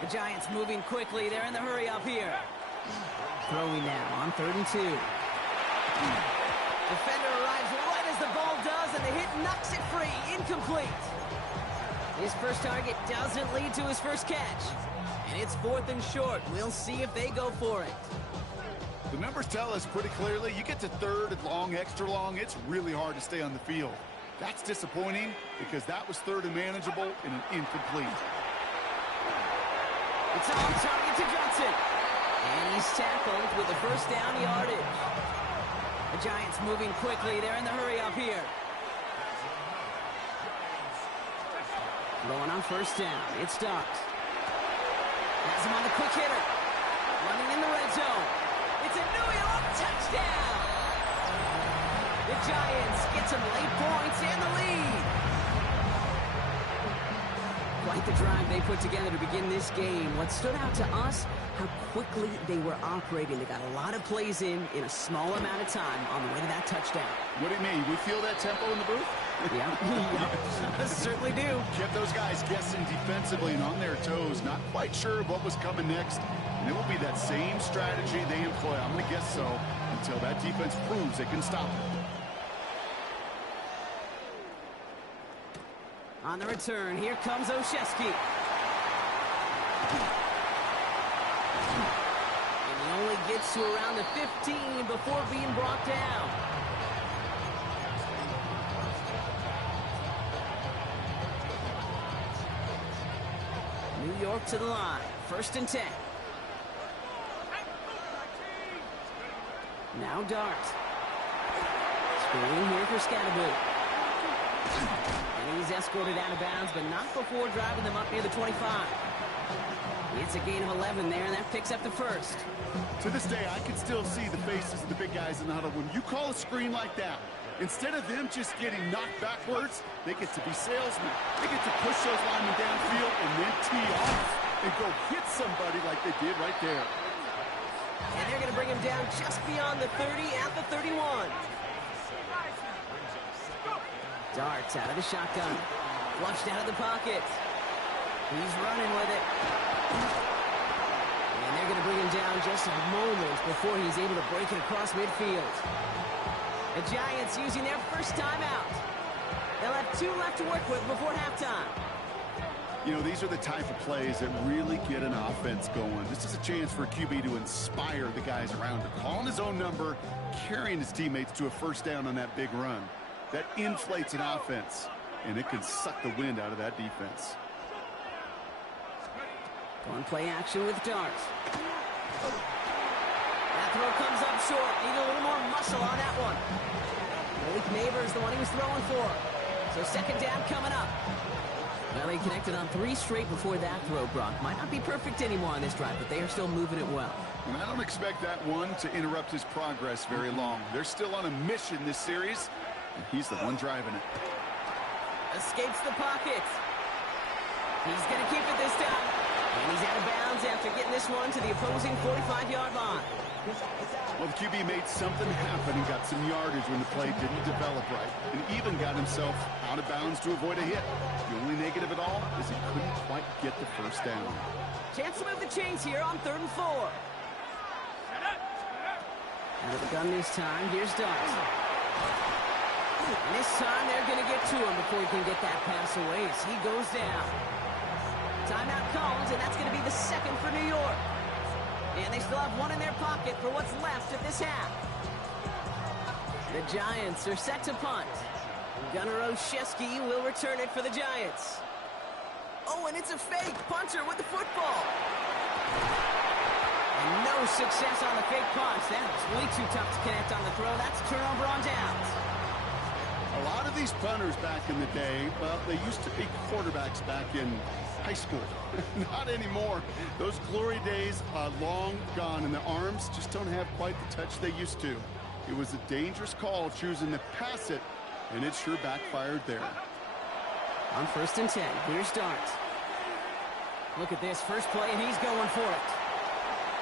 The Giants moving quickly. They're in the hurry up here. Throwing now on 3rd and 2. Defender arrives right as the ball does, and the hit knocks it free. Incomplete. His first target doesn't lead to his first catch. And it's 4th and short. We'll see if they go for it. The numbers tell us pretty clearly, you get to 3rd and long, extra long, it's really hard to stay on the field. That's disappointing because that was 3rd and manageable and an incomplete. It's on target to Johnson. And he's tackled with the 1st down yardage. The Giants moving quickly. They're in the hurry up here. Going on 1st down. It starts. Has him on the quick hitter. Running in the red zone. It's a New York touchdown. The Giants get some late points and the lead. Quite the drive they put together to begin this game. What stood out to us, how quickly they were operating. They got a lot of plays in a small amount of time on the way to that touchdown. What do you mean? We feel that tempo in the booth? Yeah, certainly do. Kept those guys guessing defensively and on their toes, not quite sure of what was coming next. And it will be that same strategy they employ, I'm going to guess so, until that defense proves they can stop it. On the return, here comes Olszewski. And he only gets to around the 15 before being brought down. New York to the line. 1st and 10. Now Dart. Screen here for Scatterboot. And he's escorted out of bounds, but not before driving them up near the 25. It's a gain of 11 there, and that picks up the first. To this day, I can still see the faces of the big guys in the huddle. When you call a screen like that, instead of them just getting knocked backwards, they get to be salesmen. They get to push those linemen downfield and then tee off and go hit somebody like they did right there. And they're going to bring him down just beyond the 30 at the 31. Darts out of the shotgun. Flushed out of the pocket. He's running with it. And they're going to bring him down just a moment before he's able to break it across midfield. The Giants using their first timeout. They'll have 2 left to work with before halftime. You know, these are the type of plays that really get an offense going. This is a chance for a QB to inspire the guys around him. Calling his own number, carrying his teammates to a first down on that big run. That inflates an offense, and it can suck the wind out of that defense. Going play action with Dart. That throw comes up short. Need a little more muscle on that one. Malik Neighbors, the one he was throwing for. So 2nd down coming up. Well, they connected on 3 straight before that throw, Brock. Might not be perfect anymore on this drive, but they are still moving it well. And I don't expect that one to interrupt his progress very long. They're still on a mission this series, and he's the one driving it. Escapes the pocket. He's going to keep it this time. And he's out of bounds after getting this one to the opposing 45-yard line. Well, the QB made something happen and got some yardage when the play didn't develop right, and even got himself out of bounds to avoid a hit. The only negative at all is he couldn't quite get the first down. Chance to move the chains here on 3rd and 4. Out of the gun this time, here's Dart. And this time they're going to get to him before he can get that pass away as he goes down. Timeout comes, and that's going to be the 2nd for New York. And they still have 1 in their pocket for what's left of this half. The Giants are set to punt. Gunnar Olszewski will return it for the Giants. Oh, and it's a fake. Punter with the football. And no success on the fake punch. That was way too tough to connect on the throw. That's a turnover on downs. A lot of these punters back in the day, well, they used to be quarterbacks back in high school. Not anymore. Those glory days are long gone, and the arms just don't have quite the touch they used to. It was a dangerous call choosing to pass it, and it sure backfired there. On 1st and 10, here's Dart. Look at this first play, and he's going for it.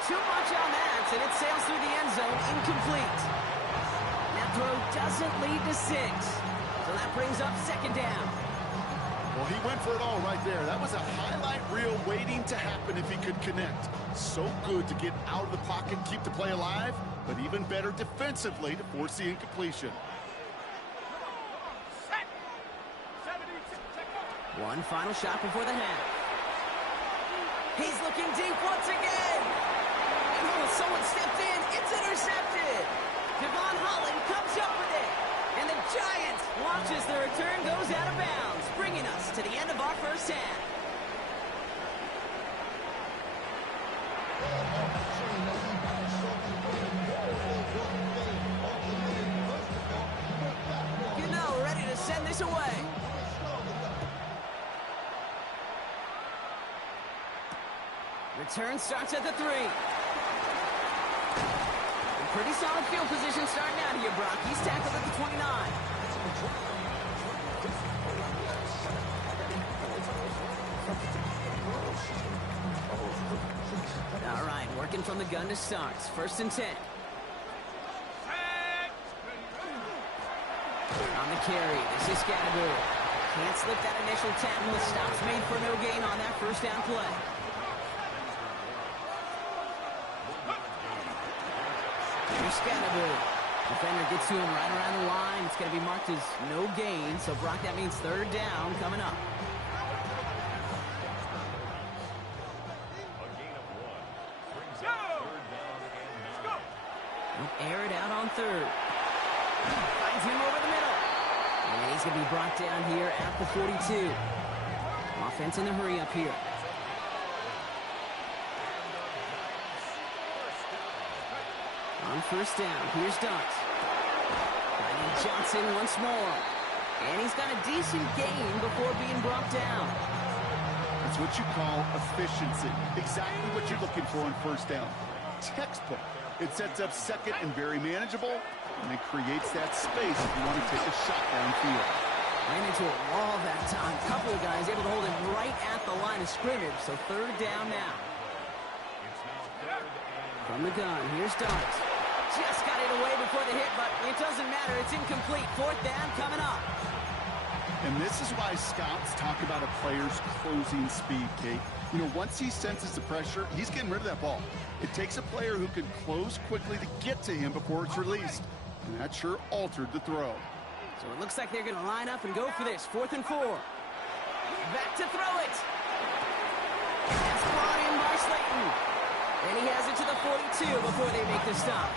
Too much on that, and it sails through the end zone, incomplete. That throw doesn't lead to 6, so that brings up 2nd down. Well, he went for it all right there. That was a highlight reel waiting to happen if he could connect. So good to get out of the pocket, keep the play alive, but even better defensively to force the incompletion. One final shot before the half. He's looking deep once again. Oh, someone stepped in. It's intercepted. Devon Holland comes up with it. And the Giants watches the return goes out of bounds, bringing us to the end of our first half. You know, ready to send this away. Return starts at the 3. Pretty solid field position starting out here, Brock. He's tackled at the 29. All right, working from the gun to start. 1st and 10. On the carry, this is Scattergood. Can't slip that initial tackle. Stops made for no gain on that 1st down play. Here's Scattergood. Defender gets to him right around the line. It's going to be marked as no gain. So, Brock, that means 3rd down coming up. Air it out on 3rd. Finds him over the middle. And he's going to be brought down here at the 42. Offense in the hurry up here. On 1st down, here's Dunks. Finding Johnson once more. And he's got a decent gain before being brought down. That's what you call efficiency. Exactly what you're looking for on 1st down. Textbook. It sets up 2nd and very manageable, and it creates that space if you want to take a shot downfield. Ran into a wall that time. A couple of guys able to hold him right at the line of scrimmage. So 3rd down now. From the gun, here's Dunks. Just got it away before the hit, but it doesn't matter. It's incomplete. 4th down coming up. And this is why scouts talk about a player's closing speed, Kate. You know, once he senses the pressure, he's getting rid of that ball. It takes a player who can close quickly to get to him before it's released. And that sure altered the throw. So it looks like they're going to line up and go for this. 4th and 4. Back to throw it. That's brought in by Slayton. And he has it to the 42 before they make the stop.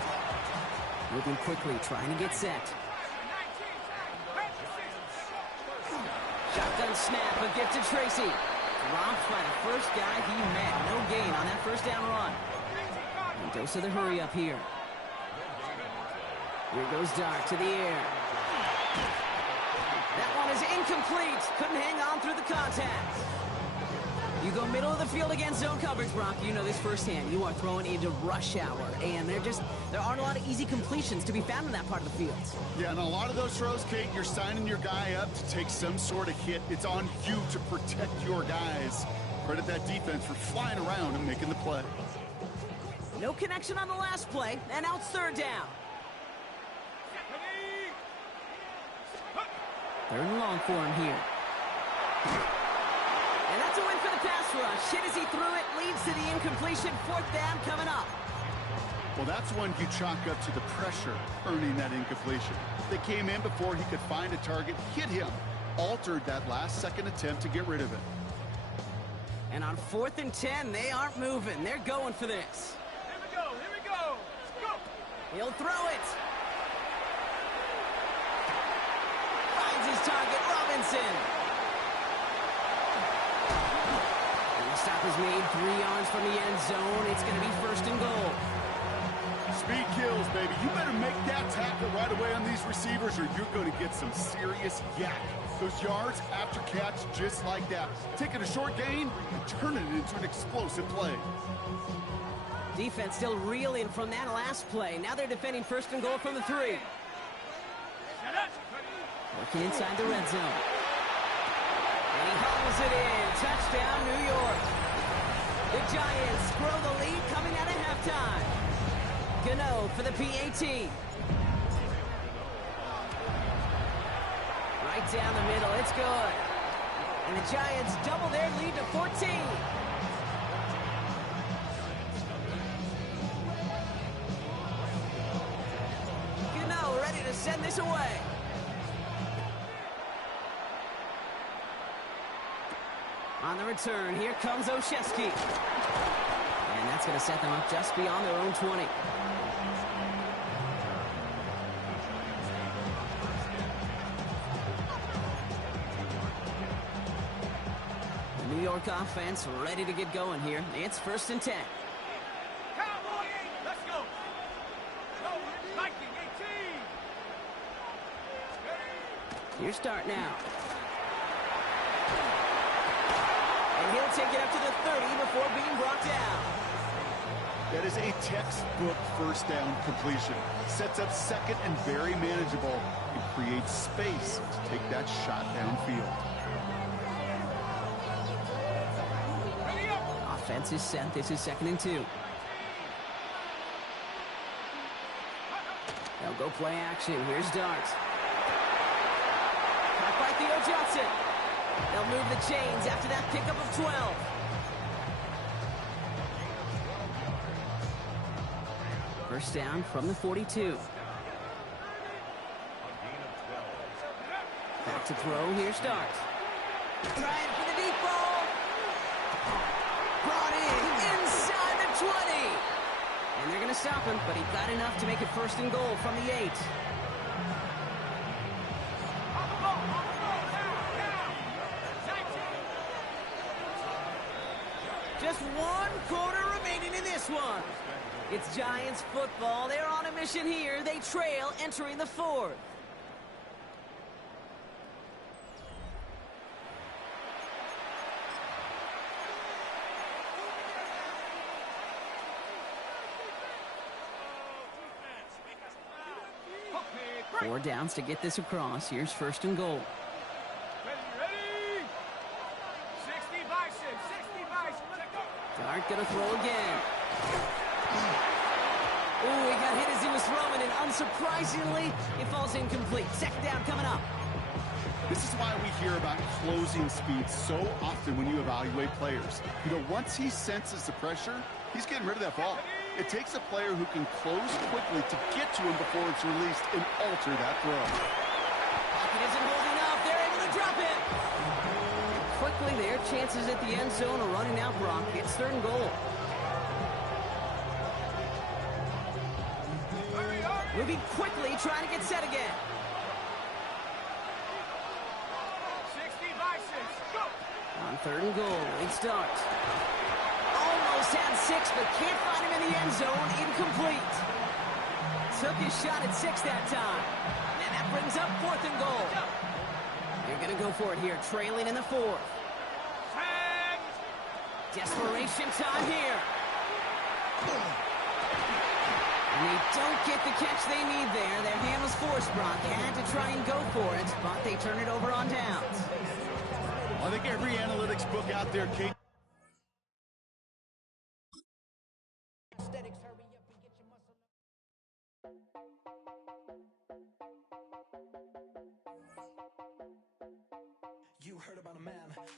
Moving quickly, trying to get set. Shotgun snap, a gift to Tracy. Dropped by the 1st guy he met. No gain on that 1st down run. And dose of the hurry up here. Here goes Dart to the air. That one is incomplete. Couldn't hang on through the contact. You go middle of the field against zone coverage, Brock. You know this firsthand. You are throwing into rush hour, and there aren't a lot of easy completions to be found in that part of the field. Yeah, and a lot of those throws, Kate, you're signing your guy up to take some sort of hit. It's on you to protect your guys. Credit that defense for flying around and making the play. No connection on the last play, and now it's 3rd down. 3rd and long for him here. And that's a win for the pass rush. Hit as he threw it, leads to the incompletion. 4th down coming up. Well, that's one you chalk up to the pressure earning that incompletion. They came in before he could find a target, hit him, altered that last 2nd attempt to get rid of it. And on 4th and 10, they aren't moving. They're going for this. Here we go, here we go. Go. He'll throw it. Finds his target, Robinson. And the stop is made 3 yards from the end zone. It's going to be 1st and goal. Speed kills, baby. You better make that tackle right away on these receivers or you're going to get some serious yak. Those yards after catch just like that. Taking a short gain and turning it into an explosive play. Defense still reeling from that last play. Now they're defending 1st and goal from the 3. Working inside the red zone. And he hauls it in. Touchdown, New York. The Giants grow the lead coming out of halftime. Gano for the PAT. Right down the middle. It's good. And the Giants double their lead to 14. Gano ready to send this away. On the return, here comes Olszewski. And that's going to set them up just beyond their own 20. The New York offense ready to get going here. It's 1st and 10. Cowboy, let's go. Go, Viking 18. Here start now. And he'll take it up to the 30 before being brought down. That is a textbook 1st down completion. Sets up 2nd and very manageable. It creates space to take that shot downfield. Defense is set. This is 2nd and 2. They'll go play action. Here's Dart. Caught by Theo Johnson. They'll move the chains after that pickup of 12. First down from the 42. Back to throw. Here's Dart. Trying for the deep ball. Brought in inside the 20. And they're going to stop him, but he got enough to make it 1st and goal from the 8. Just 1 quarter remaining in this one. It's Giants football. They're on a mission here. They trail entering the 4th. Four downs to get this across. Here's 1st and goal. Ready? 60 by 6, 60 by 6. Dart gonna throw again. Oh, he got hit as he was throwing, and unsurprisingly, it falls incomplete. 2nd down coming up. This is why we hear about closing speed so often when you evaluate players. You know, once he senses the pressure, he's getting rid of that ball. It takes a player who can close quickly to get to him before it's released and alter that throw. Pocket isn't holding up. They're able to drop it. Quickly, their chances at the end zone are running out, Brock. It's 3rd and goal. Moving quickly, trying to get set again. 60 by 6, go! On 3rd and goal, it's Dart. Almost had 6, but can't find him in the end zone. Incomplete. Took his shot at 6 that time. And that brings up 4th and goal. They're going to go for it here, trailing in the 4th. Desperation time here. And they don't get the catch they need there. Their hand was forced, Brock. Had to try and go for it, but they turn it over on downs. I think every analytics book out there, Kate. You heard about a man,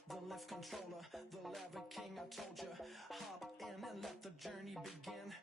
the lift controller, the lever king. I told you, hop in and let the journey begin.